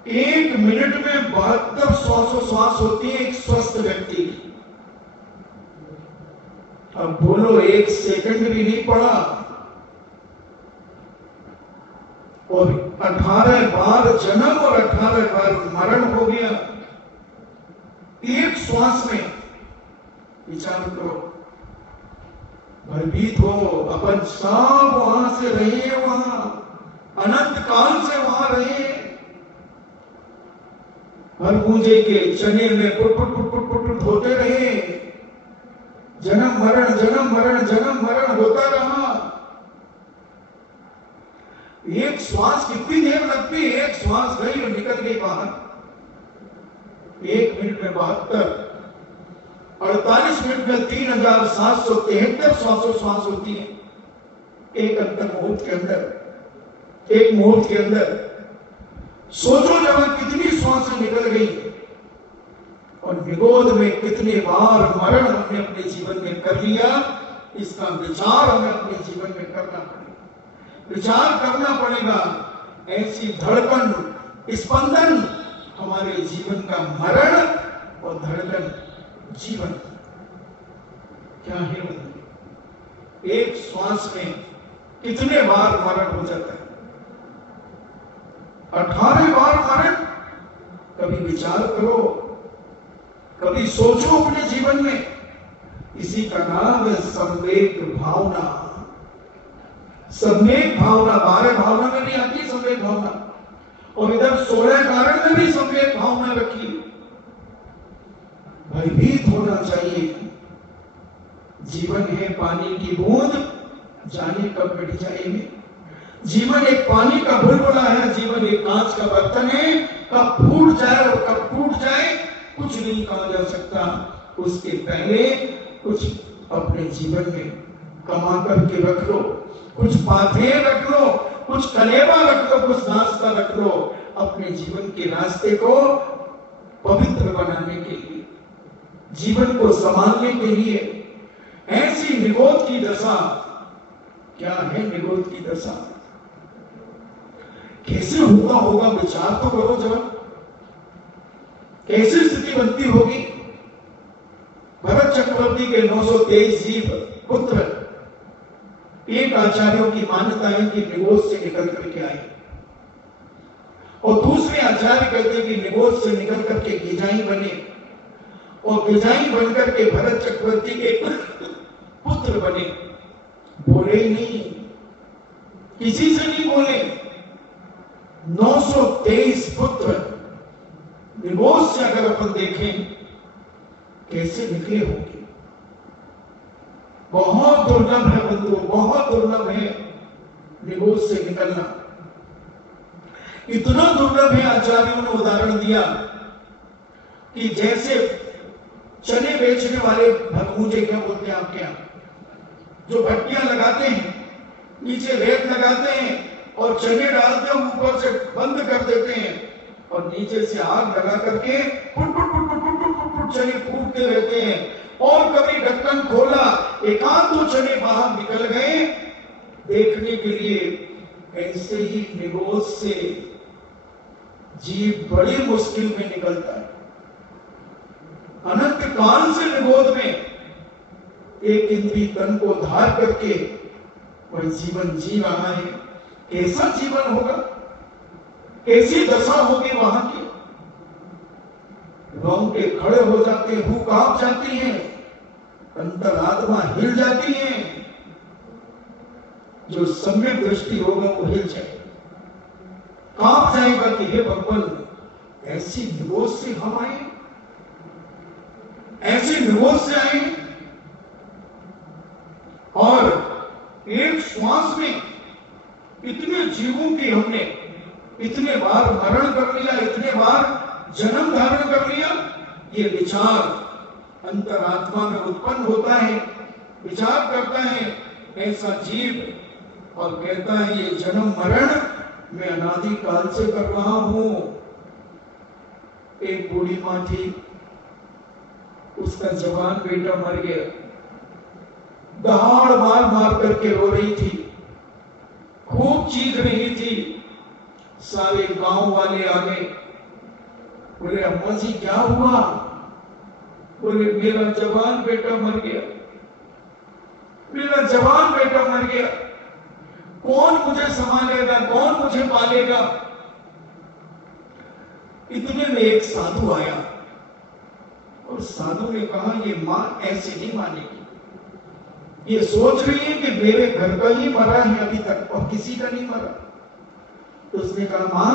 1 मिनट में 72 श्वास होती है एक स्वस्थ व्यक्ति की। अब बोलो, 1 सेकंड भी नहीं पड़ा और 18 बार जन्म और 18 बार मरण हो गया एक श्वास में। विचार करो, भयभीत हो। अपन सब वहां से रहे, वहां अनंत काल से वहां रहे, हर पूंजे के चने में put put put put put put होते रहे। जन्म मरण, जन्म मरण, जन्म मरण होता रहा। एक श्वास कितनी देर लगती है? एक श्वास गई और निकल गई बाहर। 1 मिनट में 72, 48 मिनट में 3773 श्वासोश्वास होती है एक अंतर मुहूर्त के अंदर, एक मुहूर्त के अंदर। सोचो जब कितनी श्वासें निकल गई और निगोद में कितने बार मरण हमने अपने जीवन में कर लिया। इसका विचार हमें अपने जीवन में करना पड़ेगा, विचार करना पड़ेगा। ऐसी धड़कन, स्पंदन हमारे जीवन का मरण और धड़कन जीवन क्या है? एक श्वास में कितने बार मरण हो जाता है? 18 बार मरण। कभी विचार करो, कभी सोचो अपने जीवन में। इसी का नाम है संवेग भावना। संवेग भावना 12 भावना में भी आती है संवेग भावना, और इधर 16 कारण में भी संवेग भावना रखी। भयभीत होना चाहिए। जीवन है पानी की बूंद, जाने कब मिट जाएंगे। जीवन एक पानी का बुलबुला है, जीवन एक कांच का बर्तन है, कब फूट जाए और कब टूट जाए कुछ नहीं कहा जा सकता। उसके पहले कुछ अपने जीवन में कमा करके रख लो, कुछ बातें रख लो, कुछ कलेवा रख लो, कुछ नाश्ता रख लो, अपने जीवन के रास्ते को पवित्र बनाने के लिए, जीवन को संभालने के लिए। ऐसी निगोद की दशा क्या है? निगोद की दशा कैसे होगा विचार तो करो जरा। कैसी स्थिति बनती होगी? भरत चक्रवर्ती के 923 जीव पुत्र, एक आचार्यों की मान्यता है कि निगोद से निकल करके आए, और दूसरे आचार्य कहते हैं कि निगोद से निकल करके गिजाई बने, और गिजाई बनकर के भरत चक्रवर्ती के पुत्र बने। बोले ही नहीं, किसी से नहीं बोले। 923 पुत्र निगोद से अगर अपन देखें कैसे निकले होंगे, बहुत दुर्लभ है बंधु, बहुत दुर्लभ है निगोद से निकलना। इतना दुर्लभ है, आचार्यों ने उदाहरण दिया कि जैसे चने बेचने वाले भगमुझे, क्या बोलते हैं आपके यहां, जो भट्टियां लगाते हैं, नीचे रेत लगाते हैं और चने डालते हैं, ऊपर से बंद कर देते हैं और नीचे से आग लगा करके foot foot foot foot foot foot foot चने फूटते रहते हैं। और कभी ढक्कन खोला, एकांत 2 चने बाहर निकल गए देखने के लिए। ऐसे ही निगोद से जीव बड़ी मुश्किल में निकलता है। अनंत काल से निगोद में एक इंद्री तन को धार करके वह जीवन जी रहा है। कैसा जीवन होगा, कैसी दशा होगी वहां की? रोंगटे खड़े हो जाते हैं, रूह कांप जाती है, अंतरात्मा हिल जाती है। जो सम्यक दृष्टि होगा वो हिल जाए, कांप जाएगा कि हे भगवान, ऐसी निगोद से हम आए, ऐसी निगोद से आए। और एक श्वास में इतने जीवों की हमने इतने बार मरण कर लिया, इतने बार जन्म धारण कर लिया। ये विचार अंतरात्मा में उत्पन्न होता है, विचार करता है ऐसा जीव और कहता है ये जन्म मरण मैं अनादि काल से कर रहा हूं। एक बूढ़ी मां थी, उसका जवान बेटा मर गया, दहाड़ मार मार करके रो रही थी, खूब चीख रही थी। सारे गांव वाले आ गए, बोले अम्मा जी क्या हुआ? बोले मेरा जवान बेटा मर गया, मेरा जवान बेटा मर गया, कौन मुझे संभालेगा, कौन मुझे पालेगा? इतने में एक साधु आया और साधु ने कहा ये मां ऐसे नहीं मानेगी, ये सोच रही है कि मेरे घर का ही मरा है अभी तक और किसी का नहीं मरा। तो उसने कहा मां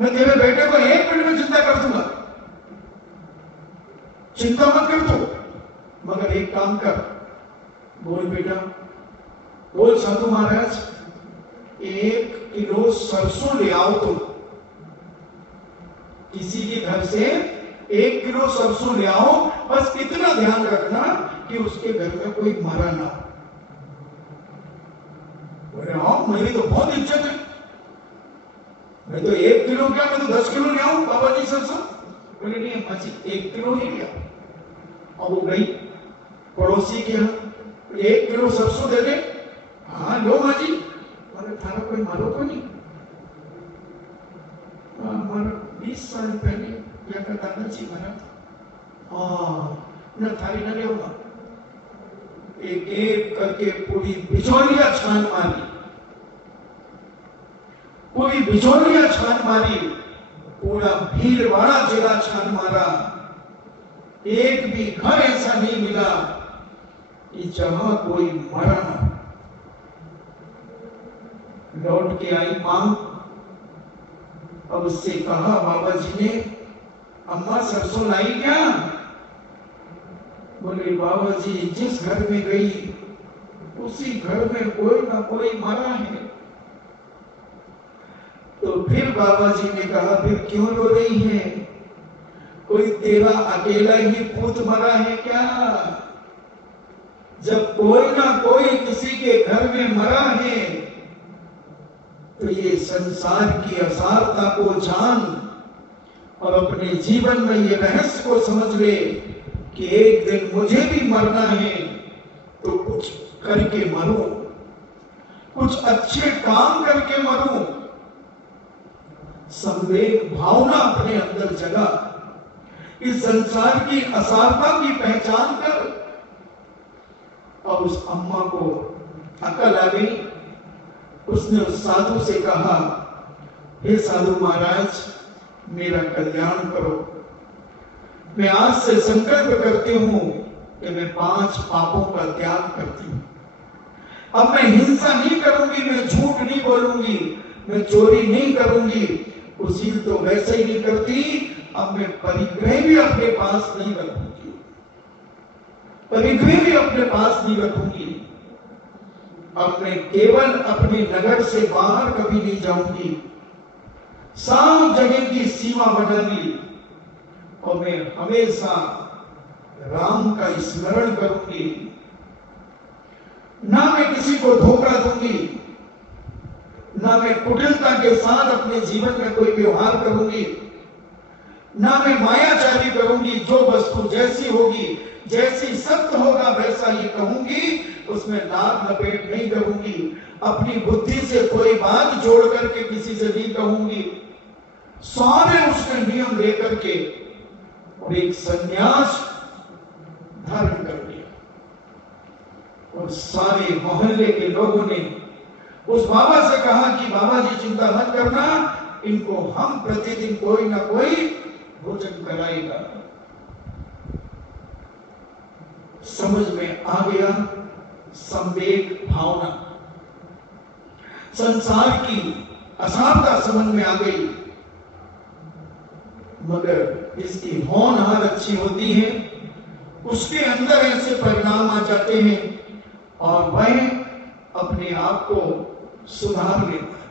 मैं तेरे बेटे को 1 मिनट में चिंता कर दूंगा, चिंता मत कर तू, मगर एक काम कर। बोल बेटा, बोल साधु महाराज। 1 किलो सरसों ले आओ तुम, किसी के घर से 1 किलो सरसों ले आओ, बस इतना ध्यान रखना कि उसके घर में कोई मरा ना हो। बोले हाँ मेरी तो बहुत इज्जत है, मैं तो 1 किलो क्या, मैं तो 10 किलो ले आऊं बाबा जी सरसों। बोले नहीं अम्मा जी 1 किलो ही लिया। और वो गई पड़ोसी के यहाँ, 1 किलो सरसों दे दे। हाँ लो माँ जी। बोले थारा कोई मारो को नहीं? हमारा 20 साल पहले या का दादाजी मरा था। न थारी न लेगा। एक एक करके पूरी बिचौलिया छान मारी, पूरी बिचौलिया छान मारी, पूरा भीलवाड़ा जिला छान मारा। एक भी घर ऐसा नहीं मिला कि जहां कोई मरा ना। लौट के आई मां। अब उससे कहा बाबा जी ने, अम्मा सरसों लाई क्या? बोले बाबा जी जिस घर में गई उसी घर में कोई ना कोई मरा है। तो फिर बाबा जी ने कहा फिर क्यों रो रही है? कोई तेरा अकेला ही पूत मरा है क्या? जब कोई ना कोई किसी के घर में मरा है तो ये संसार की असारता को जान और अपने जीवन में ये रहस्य को समझ ले कि एक दिन मुझे भी मरना है, तो कुछ करके मरूं, कुछ अच्छे काम करके मरूं। संवेग भावना अपने अंदर जगा, इस संसार की असारता की पहचान कर। और उस अम्मा को अकल आ गई। उसने उस साधु से कहा, हे साधु महाराज मेरा कल्याण करो। मैं आज से संकल्प करती हूं कि मैं 5 पापों का त्याग करती हूं। अब मैं हिंसा नहीं करूंगी, मैं झूठ नहीं बोलूंगी, मैं चोरी नहीं करूंगी, उसील तो वैसे ही नहीं करती। अब मैं परिग्रह भी अपने पास नहीं रखूंगी, परिग्रह भी अपने पास नहीं रखूंगी। अब मैं केवल अपने नगर से बाहर कभी नहीं जाऊंगी। सब जगह की सीमा बना ली और मैं हमेशा राम का स्मरण करूंगी। ना मैं किसी को धोखा दूंगी, ना मैं कुटिलता के साथ अपने जीवन में कोई व्यवहार करूंगी, ना मैं मायाचारी करूंगी। जो वस्तु जैसी होगी, जैसी सत्य होगा वैसा ही कहूंगी, उसमें लाभ लपेट नहीं करूंगी। अपनी बुद्धि से कोई बात जोड़ करके किसी से नहीं कहूंगी। सारे उसने नियम लेकर के और एक संन्यास धारण कर लिया। और सारे मोहल्ले के लोगों ने उस बाबा से कहा कि बाबा जी चिंता मत करना, इनको हम प्रतिदिन कोई ना कोई भोजन कराएगा। समझ में आ गया संवेग भावना, संसार की असारता समझ में आ गई। मगर इसकी होनहार अच्छी होती है, उसके अंदर ऐसे परिणाम आ जाते हैं और वह अपने आप को सुधार लेता है।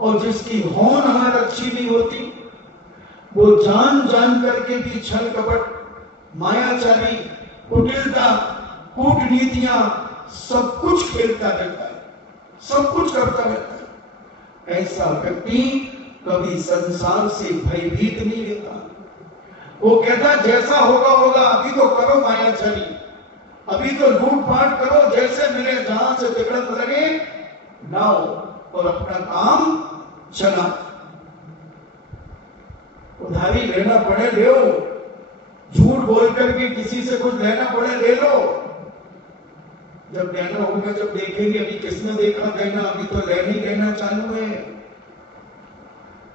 और जिसकी होनहार अच्छी नहीं होती, वो जान जान करके भी छल कपट, मायाचारी, कुटिलता, कूटनीतियां सब कुछ खेलता रहता है, सब कुछ करता रहता है। ऐसा व्यक्ति कभी संसार से भयभीत नहीं रहता। वो कहता जैसा होगा होगा, अभी तो करो मायाचारी, अभी तो लूटपाट करो, जैसे मिले जहां से तिकड़म लगे लाओ और अपना काम चला। उधारी लेना पड़े ले लो, झूठ बोल करके किसी से कुछ लेना पड़े ले लो। जब देना होगा, जब देखेंगे, अभी किसने देखा देना, अभी तो लेना ही लेना चालू है।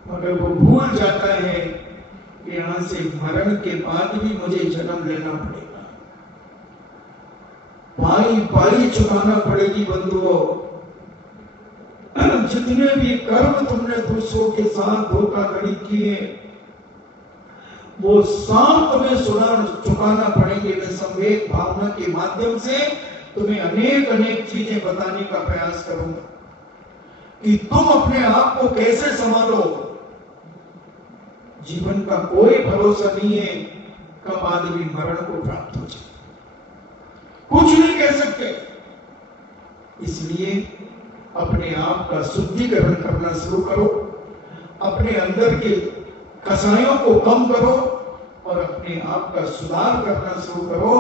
मगर वो भूल जाता है कि यहां से मरण के बाद भी मुझे जन्म लेना पड़ेगा, पाई पाई चुकाना पड़ेगी। बंधुओं, जितने भी कर्म तुमने दूसरों के साथ धोखाधड़ी किए, वो सब तुम्हें चुकाना पड़ेंगे। मैं संवेग भावना के माध्यम से तुम्हें अनेक अनेक चीजें बताने का प्रयास करूंगा कि तुम अपने आप को कैसे संभालो, जीवन का कोई भरोसा नहीं है कब आदमी मरण को प्राप्त हो जाए, कुछ नहीं कह सकते। इसलिए अपने आप का शुद्धिकरण करना शुरू करो, अपने अंदर के कसायों को कम करो और अपने आप का सुधार करना शुरू करो।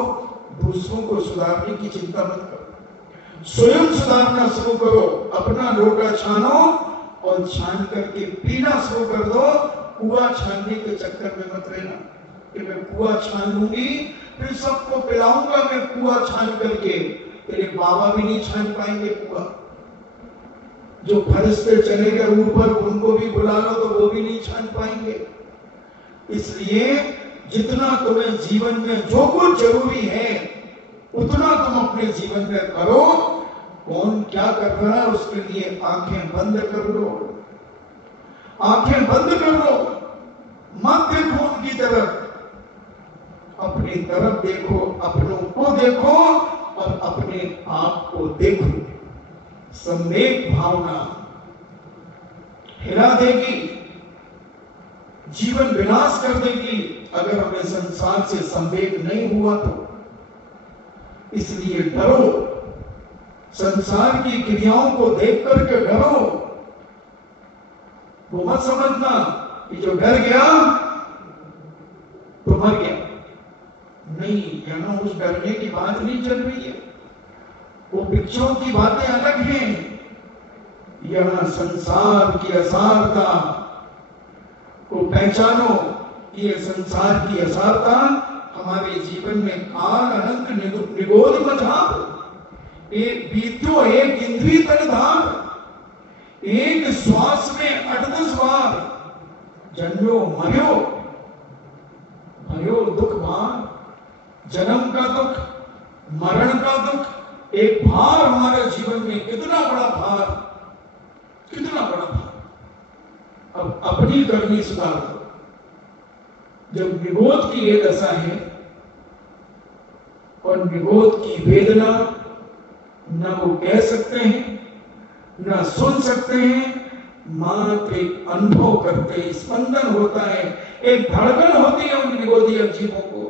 दूसरों को सुधारने की चिंता मत करो, स्वयं सुधारना शुरू करो। अपना लोटा छानो और छान करके पीना शुरू कर दो। कुआ छानने के चक्कर में मत रहना कि मैं कुआ छान लूंगी फिर सबको पिलाऊंगा मैं कुआ छान करके। तेरे बाबा भी नहीं छान पाएंगे कुआ। जो फरिश्ते चले गए ऊपर उनको भी बुला लो तो वो भी नहीं छान पाएंगे। इसलिए जितना तुम्हें जीवन में जो कुछ जरूरी है उतना तुम अपने जीवन में करो। कौन क्या कर रहा है उसके लिए आंखें बंद कर लो, आंखें बंद कर लो, मत देखो उनकी तरफ, अपनी तरफ देखो, अपनों को देखो और अपने आप को देखो। संवेग भावना हिला देगी, जीवन विनाश कर देगी अगर हमें संसार से संवेग नहीं हुआ तो। इसलिए डरो, संसार की क्रियाओं को देख करके डरो। वो मत समझना कि जो डर गया तो मर गया। नहीं, यहां उस डरने की बात नहीं चल रही है, वो वृक्षों की बातें अलग हैं। यहां संसार की असारता को पहचानो कि यह संसार की असारता हमारे जीवन में काल अनंत निगोद मझार एक बीतो एक इंद्री तलधार एक श्वास में 8-10 बार जन्मो मर्यो भयो दुख भार। जन्म का दुख, मरण का दुख, एक भार हमारे जीवन में। कितना बड़ा भार, कितना बड़ा भार। अब अपनी करनी सुधार दो। जब निगोद की ये दशा है और निगोद की वेदना न वो कह सकते हैं न सुन सकते हैं, मात्र एक अनुभव करते हैं, स्पंदन होता है, एक धड़कन होती है उन निगोदी जीवों को।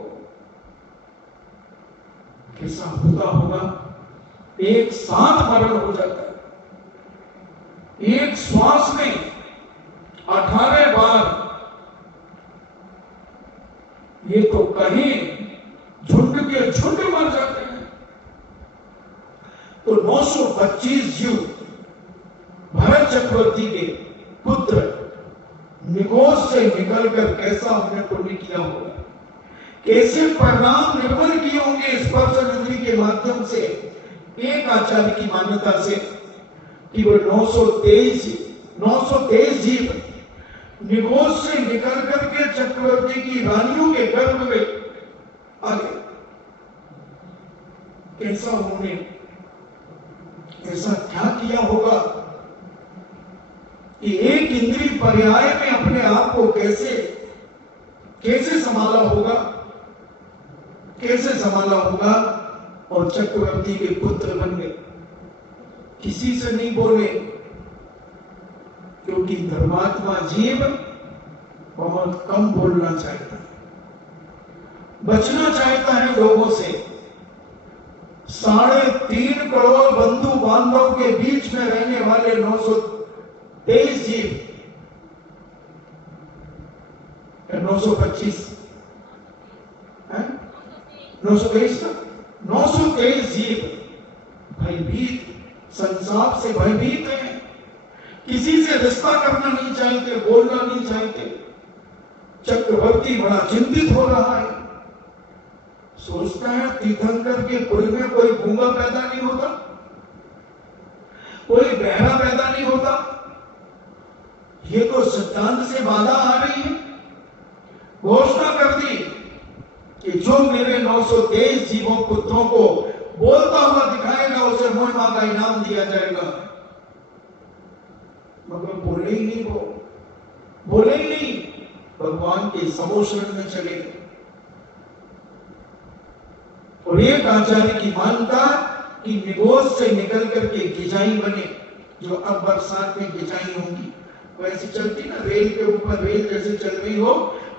कैसा होता होगा, एक साथ मरण हो जाता है, एक श्वास में 18 बार। ये तो कहीं झुंड के झुंड मर जाते हैं। तो 925 जीव भरत चक्रवर्ती के पुत्र निगोद से निकलकर कैसा हमने पुण्य किया होगा, कैसे परिणाम निर्भर किए होंगे स्पर्श नदी के माध्यम से। एक आचार्य की मान्यता से कि वो 923 जीव निगोद से निकल करके चक्रवर्ती की रानियों के गर्भ में आ गए। कैसा उन्होंने ऐसा क्या किया होगा कि एक इंद्रिय पर्याय में अपने आप को कैसे संभाला होगा, कैसे संभाला होगा और चक्रवर्ती के पुत्र बन गए। किसी से नहीं बोले क्योंकि धर्मात्मा जीव बहुत कम बोलना चाहता है, बचना चाहता है लोगों से। 3.5 करोड़ बंधु बांधव के बीच में रहने वाले 923 जीव, 925 923 जीव भयभीत, संसार से भयभीत है, किसी से रिश्ता करना नहीं चाहते, बोलना नहीं चाहते। चक्रवर्ती बड़ा चिंतित हो रहा है, सोचता है तीर्थंकर के कुल में कोई गूंगा पैदा नहीं होता, कोई बहरा पैदा नहीं होता। ये तो सिद्धांत से बाधा आ रही है। घोषणा कर दी कि जो मेरे 923 जीवों पुत्रों को बोलता हुआ दिखाएगा उसे मोहमा का इनाम दिया जाएगा। मगर बोले ही नहीं, वो बोले ही नहीं, भगवान के समोषण में चले गए। और एक आचार्य की मान्यता कि निगोद से निकल करके गिजाई बने, जो अब बरसात में गिजाई होंगी, वैसे चलती ना, रेल के ऊपर रेल जैसे चल रही हो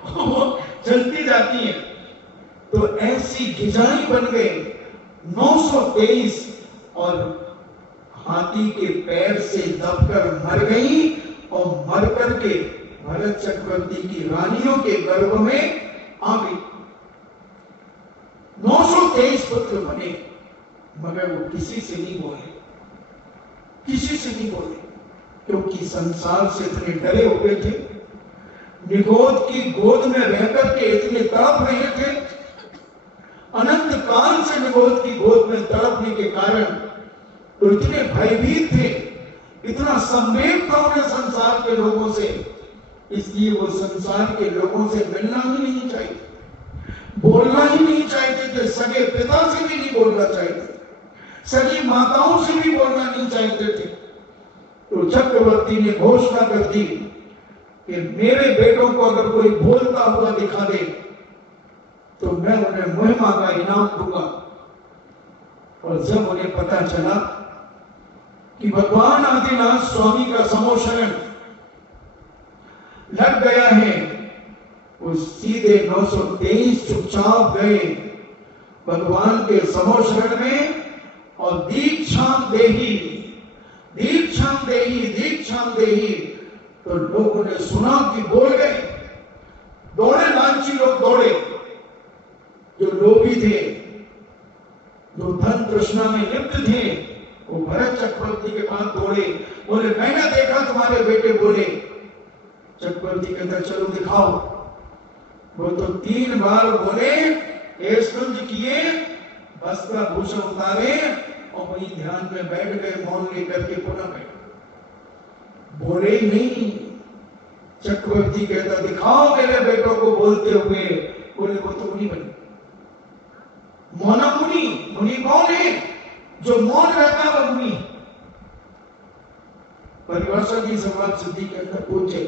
वो चलती जाती है। तो ऐसी गिजाई बन गए 923 और हाथी के पैर से दबकर मर गई और मर करके भरत चक्रवर्ती की रानियों के गर्भ में आ गई। 923 पुत्र बने, मगर वो किसी से नहीं बोले, किसी से नहीं बोले, क्योंकि संसार से इतने डरे हुए थे, निगोद की गोद में रहकर के इतने तड़प रहे थे, अनंत काल से निगोद की गोद में तड़पने के कारण तो इतने भयभीत थे, इतना संवेग था उन्हें संसार के लोगों से, इसलिए वो संसार के लोगों से मिलना ही नहीं चाहते, बोलना ही नहीं चाहते थे, सगे पिता से भी नहीं बोलना चाहते, सगी माताओं से भी बोलना नहीं चाहते थे। तो चक्रवर्ती ने घोषणा कर दी कि मेरे बेटों को अगर कोई बोलता हुआ दिखा दे तो मैं उन्हें महिमा का इनाम दूंगा। और जब उन्हें पता चला कि भगवान आदिनाथ स्वामी का समोशरण लग गया है, वो सीधे 923 चुपचाप गए भगवान के समोशरण में और दीक्षाम देही, दीक्षाम देही, दीक्षाम देही। तो लोगों ने सुना कि बोल गए, दौड़े, लालची लोग दौड़े, जो लोभी थे, जो धन तृष्णा में लिप्त थे, वो भरत चक्रवर्ती के पास दौड़े, बोले मैंने देखा तुम्हारे बेटे बोले। चक्रवर्ती कहता चलो दिखाओ। वो तो 3 बार बोले, स्तुति किए, वस्त्र भूषण उतारे और वही ध्यान में बैठ गए, मौन लेकर के पुनः बैठ, बोले नहीं। चक्रवर्ती कहता दिखाओ मेरे बेटों को बोलते हुए। बोले वो तो मुनि बने, मौन मुनि। मुनि कौन है? जो मौन रहता है वो मुनि। परिभाषा की संवाद सिद्धि के अंदर पूछे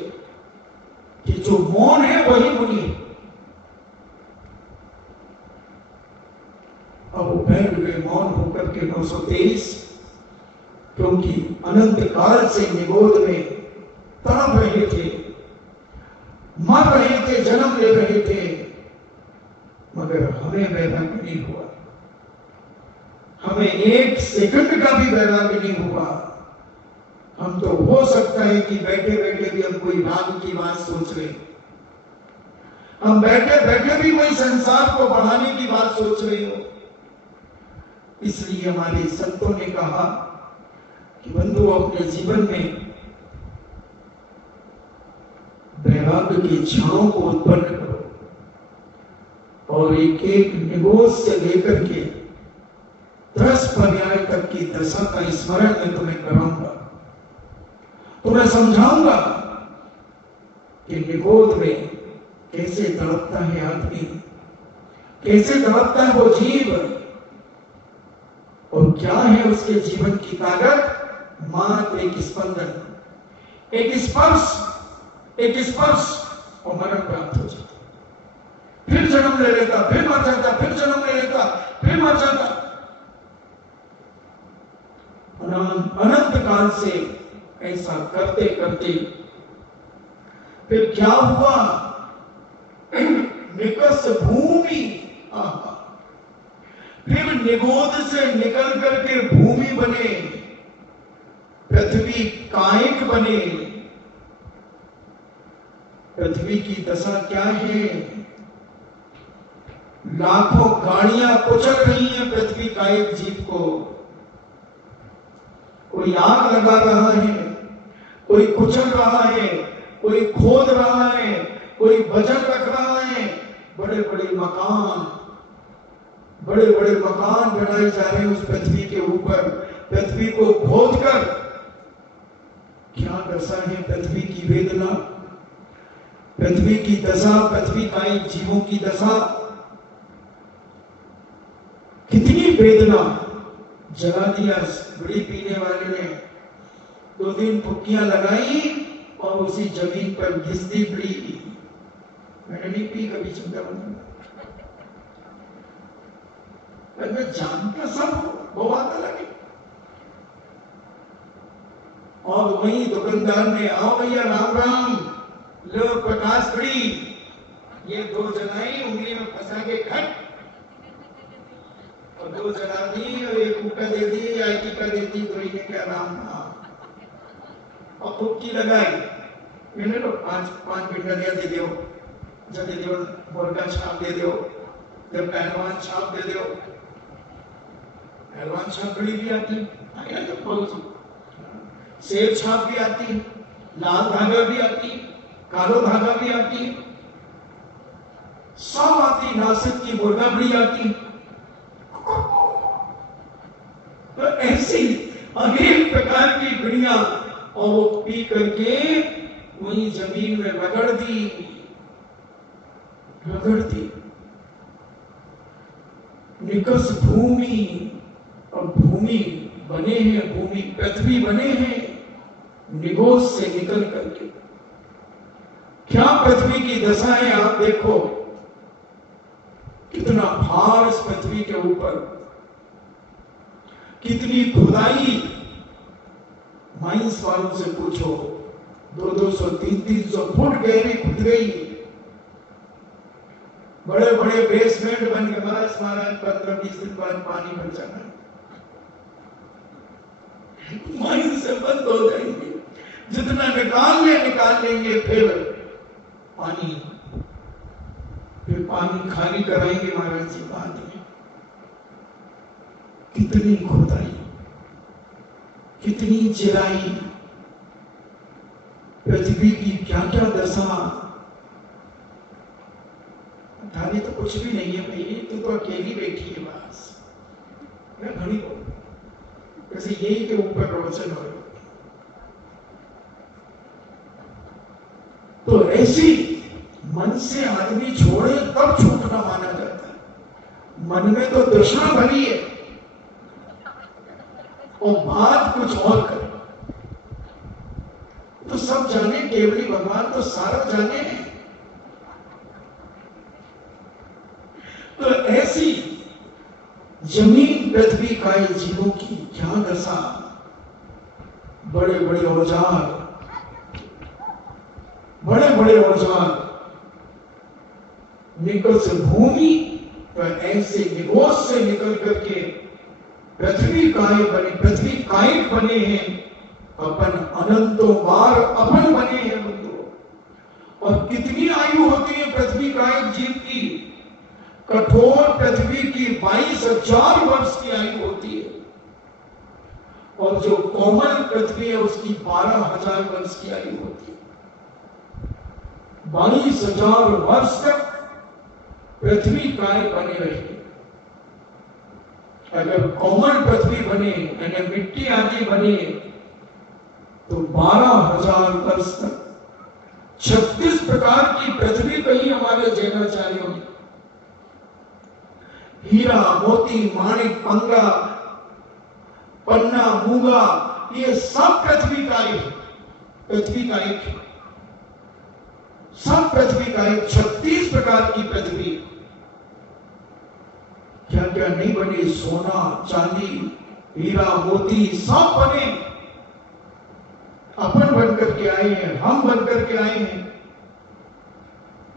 कि जो मौन है वही मुनि है। अब वो बैठ गए मौन होकर के 923, क्योंकि अनंत काल से निगोद में तड़प रहे थे, मर रहे थे, जन्म ले रहे थे, मगर हमें वैराग्य नहीं हुआ, हमें 1 सेकंड का भी वैराग्य नहीं हुआ। हम तो हो सकता है कि बैठे बैठे भी हम कोई राग की बात सोच रहे, हम बैठे बैठे भी कोई संसार को बढ़ाने की बात सोच रहे हो। इसलिए हमारे संतों ने कहा कि बंधु अपने जीवन में वैराग्य की क्षणों को उत्पन्न करो और एक एक निगोद से लेकर के 10 पर्याय तक की दशा का स्मरण मैं तुम्हें कराऊंगा, तुम्हें समझाऊंगा कि निगोद में कैसे तड़पता है आदमी, कैसे तड़पता है वो जीव, और क्या है उसके जीवन की ताकत। मात्र एक स्पंदन, एक स्पर्श, एक स्पर्श और मरण प्राप्त हो जाता, फिर जन्म ले लेता, फिर मर जाता, फिर जन्म ले लेता, फिर मर जाता। अनंत काल से ऐसा करते करते फिर क्या हुआ? निकस भूमि, फिर निगोद से निकल करके भूमि बने, पृथ्वी कायिक बने। पृथ्वी की दशा क्या है? लाखों गाड़ियां कुचल रही हैं पृथ्वी कायिक जीव को। कोई आग लगा रहा है, कोई कुचल रहा है, कोई खोद रहा है, कोई वजन रख रहा है। बड़े बड़े मकान, बड़े बड़े मकान बनाए जा रहे हैं उस पृथ्वी के ऊपर, पृथ्वी को खोद कर। क्या दशा है पृथ्वी की वेदना, पृथ्वी की दशा, पृथ्वी का जीवों की दशा, कितनी वेदना। जला दिया बीड़ी पीने वाले ने, 2 दिन फुक्कियां लगाई और उसी जमीन पर घिस दी बीड़ी। मैंने नहीं पी कभी चिंतावन, मैं जानता सब वो बात अलग है। और वही दुकानदार ने, आओ भैया राम राम, लो प्रकाश पड़ी, ये 2 जलाई उंगली में फंसा के खट, और 2 जला दी और एक ऊका दे दी, या एक का देती तो ये क्या राम नाम, और फुटकी लगाई, मैंने लो 5 पिंडलिया दे दो, जब दे दो मुर्गा छाप दे दो, जब पहलवान छाप दे दो, पहलवान छाप बड़ी भी आती है, तो बहुत शेर छाप भी आती है, लाल धागा भी आती है, कालो धागा भी आती है, सब आती, नासिक की मुर्गा बड़ी आती। तो ऐसी अनेक प्रकार की बढ़िया, और वो पी करके वही जमीन में रगड़ दी। निकस भूमि, और भूमि बने हैं, भूमि पृथ्वी बने हैं निगोस से निकल करके। क्या पृथ्वी की दशा है, आप देखो कितना भार इस पृथ्वी के ऊपर, कितनी खुदाई। माइंस वालों से पूछो, 200 300 फुट गहरी खुद गई, बड़े बड़े बेसमेंट बन के, बस महाराज 15-20 दिन बाद पानी भर जाना, माइंस से बंद हो जाएंगे, जितना निकाल लेंगे, फिर पानी खाली कराएंगे महाराज जी बाद में। कितनी खुदाई, कितनी चिराई, पृथ्वी की क्या क्या दशा। थाली तो कुछ भी नहीं है भाई, तू तो अकेली बैठी है बस, मैं घड़ी को जैसे यही के ऊपर प्रवचन हो। तो ऐसी मन से आदमी छोड़े तब छूटना माना जाता है। मन में तो तृष्णा भरी है और बात कुछ और करे, तो सब जाने, केवली भगवान तो सारा जाने हैं। तो ऐसी जमीन पृथ्वी का जीवों की क्या दशा, बड़े बड़े औजार, निकल से भूमि पर ऐसे निगोस से निकल करके पृथ्वी कायिक बने हैं, अपन अनंतों बार अपन बने हैं बंधुओं। और कितनी आयु होती है पृथ्वी कायिक जीव की? कठोर पृथ्वी की 22,000 वर्ष की आयु होती है, और जो कोमल पृथ्वी है उसकी 12,000 वर्ष की आयु होती है। 22,000 वर्ष तक पृथ्वी काय बने रही। अगर कोमल पृथ्वी बने, यानी मिट्टी आदि बने, तो 12,000 वर्ष तक 36 प्रकार की पृथ्वी कही हमारे जैनाचार्यों ने। हीरा, मोती, माणिक, पंगा, पन्ना, मूंगा, ये सब पृथ्वी का एक, सब पृथ्वी का एक। 36 प्रकार की पृथ्वी, क्या क्या नहीं बनी, सोना, चांदी, हीरा, मोती सब बने, अपन बनकर के आए हैं, हम बनकर के आए हैं,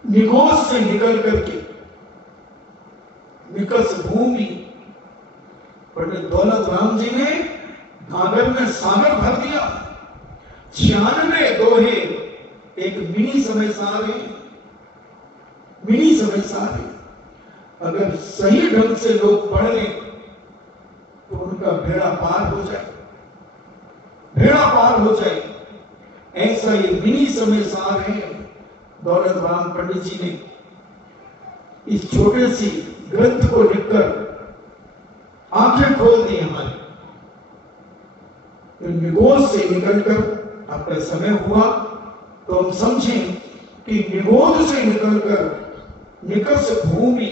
निगोस से निकल करके। निकस भूमि, पंडित दौलत राम जी ने घाघर में सागर भर दिया। 96 दोहे, एक मिनी समयसार है, मिनी समयसार है। अगर सही ढंग से लोग पढ़ लें तो उनका बेड़ा पार हो जाए, बेड़ा पार हो जाए। ऐसा ये मिनी समयसार है। दौलत राम पंडित जी ने इस छोटे सी ग्रंथ को लिखकर आंखें खोल दी हमारी। तो निगोद से निकलकर अपना समय हुआ तो हम समझें कि निगोद से निकलकर निकस भूमि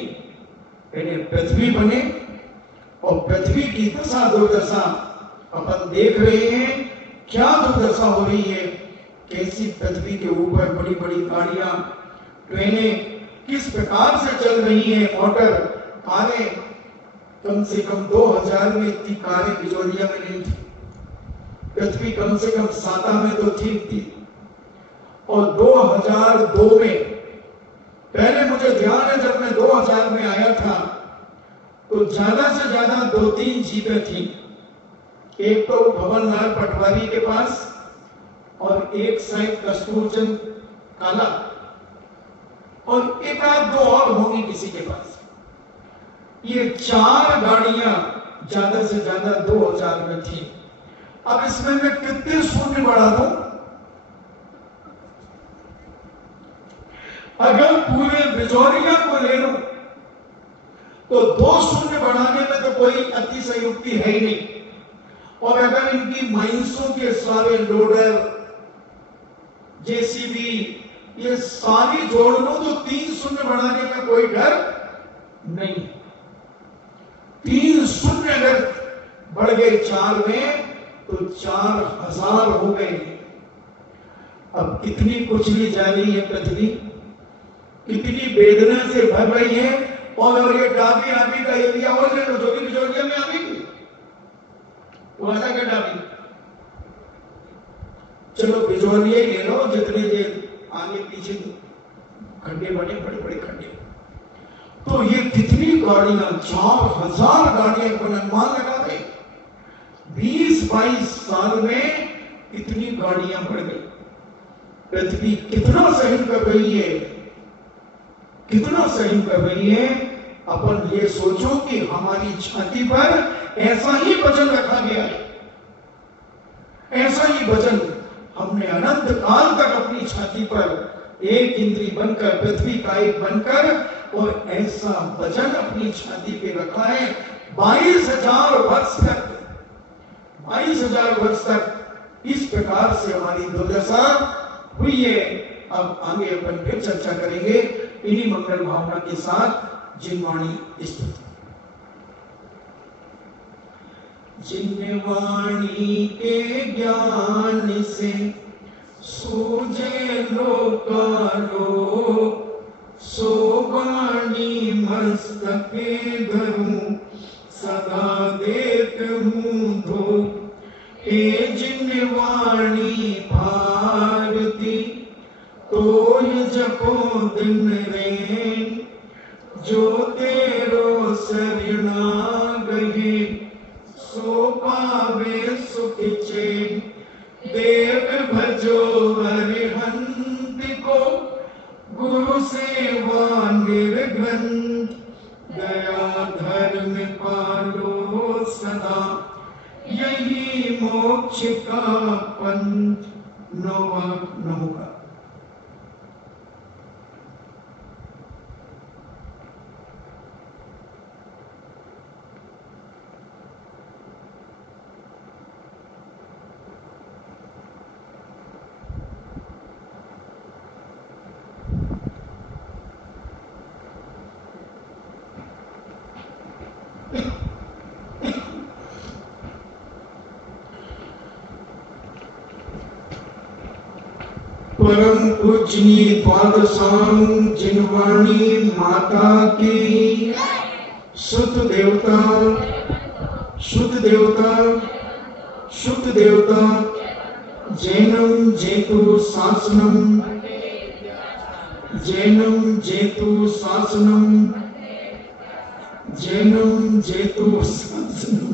यानी पृथ्वी बने, और पृथ्वी की दशा दुर्दशा अपन देख रहे हैं। क्या दुर्दशा हो रही है, कैसी पृथ्वी के ऊपर बड़ी बड़ी गाड़ियां, ट्रेनें किस प्रकार से चल रही हैं, मोटर, कारें। कम से कम 2000 में इतनी कारें बिजोरिया में नहीं थी। पृथ्वी कम से कम 7 में तो ठीक थी। और 2002 में, पहले मुझे ध्यान है जब मैं 2000 में आया था तो ज्यादा से ज्यादा 2-3 जीपें थी। एक तो भवन लाल पटवारी के पास और एक शायद कस्तूरचंद काला, और एक आध 2 और होंगी किसी के पास। ये 4 गाड़ियां ज्यादा से ज्यादा 2000 में थी। अब इसमें मैं कितने शून्य बढ़ा दूं? अगर पूरे बिजौरिया को ले लूं तो 2 शून्य बढ़ाने में तो कोई अतिशयोक्ति है ही नहीं। और अगर इनकी माइंसों के सारे लोडर, जेसीबी, ये सारी जोड़ लो तो 3 शून्य बढ़ाने का कोई डर नहीं। 3 शून्य अगर बढ़ गए 4 में तो 4000 हो गए। अब कितनी कुचली जा रही है पृथ्वी, कितनी वेदना से भर रही है। और ये डाबी आबी का एरिया और ले लो, जो कि बिजौरिया में आबी वो ऐसा क्या डाबी, चलो बिजौरिया ही ले लो, जितने देर आगे पीछे खड्डे बने, बड़े बड़े खड्डे। तो ये कितनी गाड़ियां, 4000 गाड़ियां को अनुमान लगा दे। 20-22 साल में कितनी गाड़ियां बढ़ गई। पृथ्वी कितना सहन कर रही है, कितना सहन कर रही है। अपन ये सोचो कि हमारी छाती पर ऐसा ही वजन रखा गया है, ऐसा ही वजन हमने अनंत काल तक अपनी छाती पर एक इंद्री बनकर, पृथ्वी का एक बनकर, और ऐसा वजन अपनी छाती पे रखा है 22,000 वर्ष तक। 22,000 वर्ष तक इस प्रकार से हमारी दुर्दशा हुई है। अब आगे अपन फिर चर्चा करेंगे इन्हीं मंगल भावना के साथ। जिनवाणी स्तुति। जिनवाणी के ज्ञान से सूझे लोकालो, सो वाणी मस्तके धरूं सदा देखूं धो। ए जिनवाणी भारती तो जपो दिन रैन, जो तेरो शरणा गए सो पावे सुख चैन। देव भजो अरिहंत को गुरु सेवा निर्ग्रंथ, दया धर्म पालो सदा यही मोक्ष का पंथ। नमो। परम पूजनीय पादशाह जिनवाणी माता की शुद्ध देवता, शुद्ध देवता, शुद्ध देवता। जैनम जेतु शासनम, जैनम जेतु शासनम, जैनम जेतु शासनम।